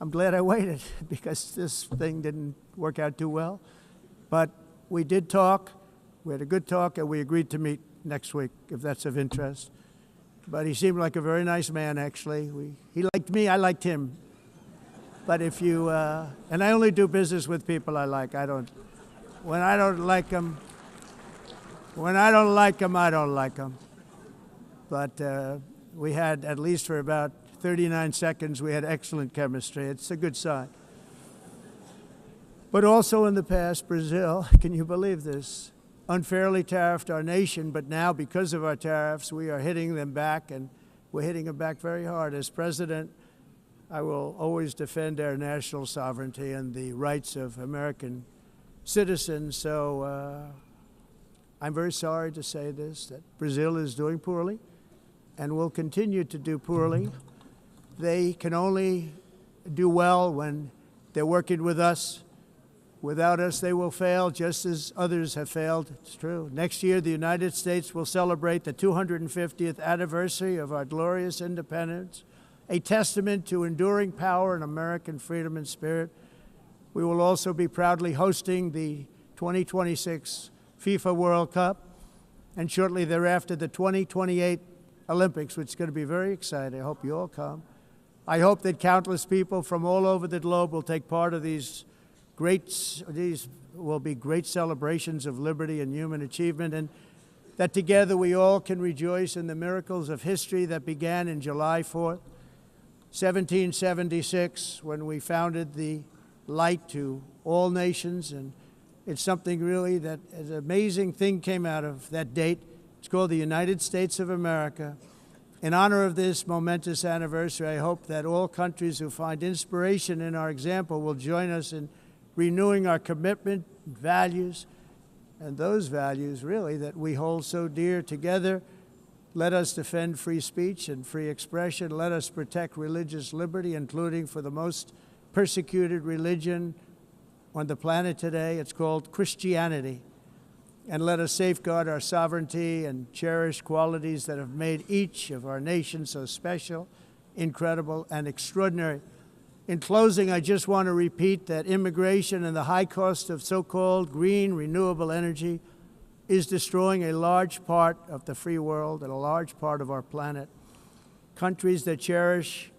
I'm glad I waited because this thing didn't work out too well. But we did talk, we had a good talk, and we agreed to meet next week, if that's of interest. But he seemed like a very nice man, actually. He liked me, I liked him. But if you, and I only do business with people I like. When I don't like them, I don't like them. But we had, at least for about 39 seconds, we had excellent chemistry. It's a good sign. But also in the past, Brazil, can you believe this, unfairly tariffed our nation, but now because of our tariffs, we are hitting them back, and we're hitting them back very hard. As president, I will always defend our national sovereignty and the rights of American citizens. So I'm very sorry to say this, that Brazil is doing poorly and will continue to do poorly. They can only do well when they're working with us. Without us, they will fail, just as others have failed. It's true. Next year, the United States will celebrate the 250th anniversary of our glorious independence, a testament to enduring power and American freedom and spirit. We will also be proudly hosting the 2026 FIFA World Cup, and shortly thereafter, the 2028 Olympics, which is going to be very exciting. I hope you all come. I hope that countless people from all over the globe will take part of these will be great celebrations of liberty and human achievement, and that together we all can rejoice in the miracles of history that began in July 4th, 1776, when we founded the light to all nations. And it's something really that an amazing thing came out of that date. It's called the United States of America. In honor of this momentous anniversary, I hope that all countries who find inspiration in our example will join us in renewing our commitment, values, and those values, really, that we hold so dear together. Let us defend free speech and free expression. Let us protect religious liberty, including for the most persecuted religion on the planet today. It's called Christianity. And let us safeguard our sovereignty and cherish qualities that have made each of our nations so special, incredible, and extraordinary. In closing, I just want to repeat that immigration and the high cost of so-called green renewable energy is destroying a large part of the free world and a large part of our planet. Countries that cherish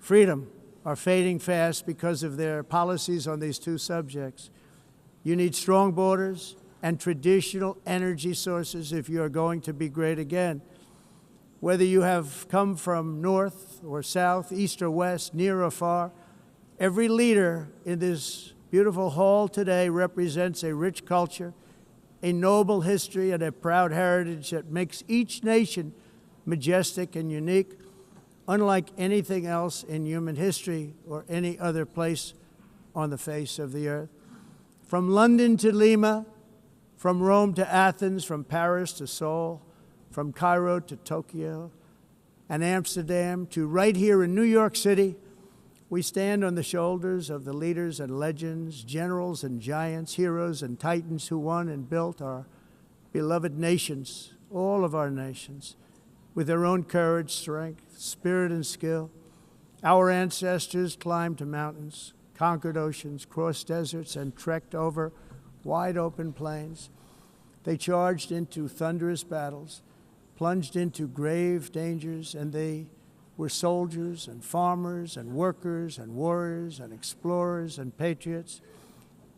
freedom are fading fast because of their policies on these two subjects. You need strong borders and traditional energy sources if you are going to be great again. Whether you have come from north or south, east or west, near or far, every leader in this beautiful hall today represents a rich culture, a noble history, and a proud heritage that makes each nation majestic and unique, unlike anything else in human history or any other place on the face of the earth. From London to Lima, from Rome to Athens, from Paris to Seoul, from Cairo to Tokyo and Amsterdam to right here in New York City, we stand on the shoulders of the leaders and legends, generals and giants, heroes and titans who won and built our beloved nations, all of our nations, with their own courage, strength, spirit, and skill. Our ancestors climbed mountains, conquered oceans, crossed deserts, and trekked over wide open plains. They charged into thunderous battles, plunged into grave dangers, and they were soldiers and farmers and workers and warriors and explorers and patriots.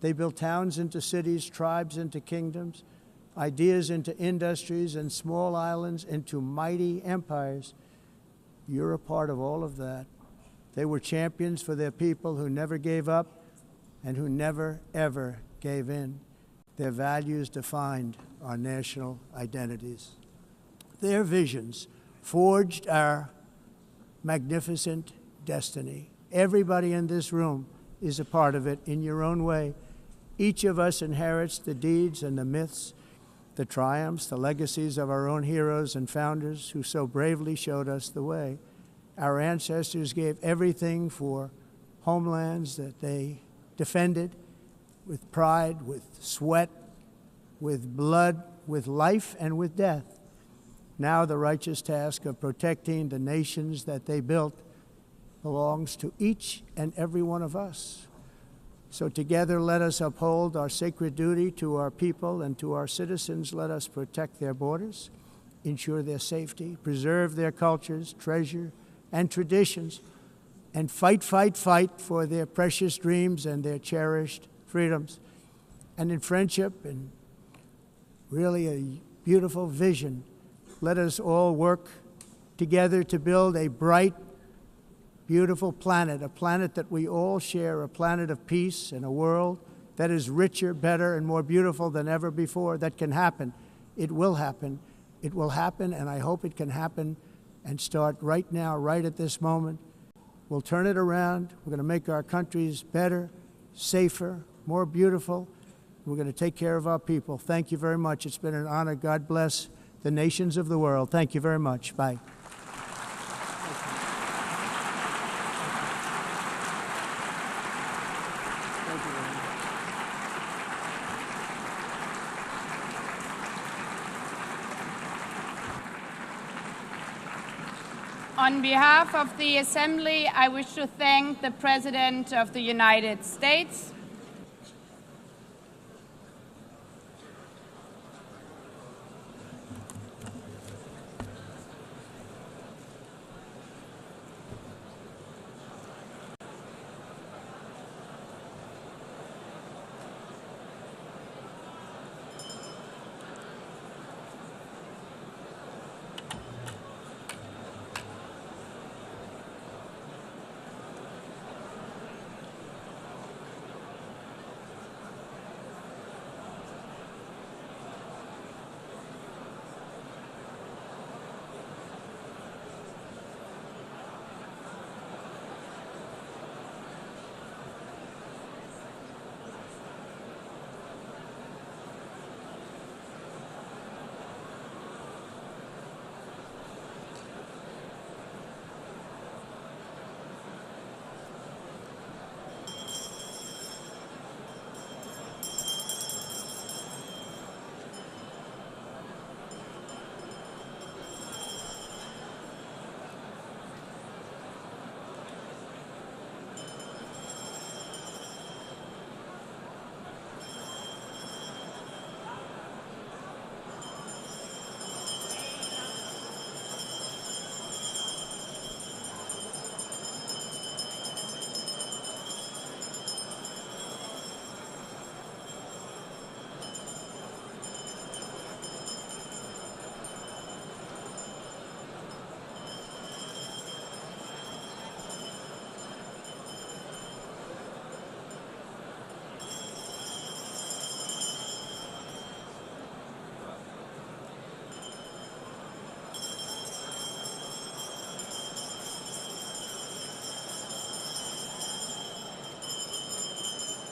They built towns into cities, tribes into kingdoms, ideas into industries, and small islands into mighty empires. You're a part of all of that. They were champions for their people who never gave up and who never, ever gave in. Their values defined our national identities. Their visions forged our magnificent destiny. Everybody in this room is a part of it in your own way. Each of us inherits the deeds and the myths, the triumphs, the legacies of our own heroes and founders who so bravely showed us the way. Our ancestors gave everything for homelands that they defended with pride, with sweat, with blood, with life, and with death. Now the righteous task of protecting the nations that they built belongs to each and every one of us. So together let us uphold our sacred duty to our people and to our citizens. Let us protect their borders, ensure their safety, preserve their cultures, treasure, and traditions, and fight, fight, fight for their precious dreams and their cherished freedoms. And in friendship and really a beautiful vision, let us all work together to build a bright, beautiful planet, a planet that we all share, a planet of peace and a world that is richer, better, and more beautiful than ever before. That can happen. It will happen. It will happen, and I hope it can happen and start right now, right at this moment. We'll turn it around. We're going to make our countries better, safer, more beautiful. We're going to take care of our people. Thank you very much. It's been an honor. God bless the nations of the world. Thank you very much. Bye. On behalf of the Assembly, I wish to thank the President of the United States,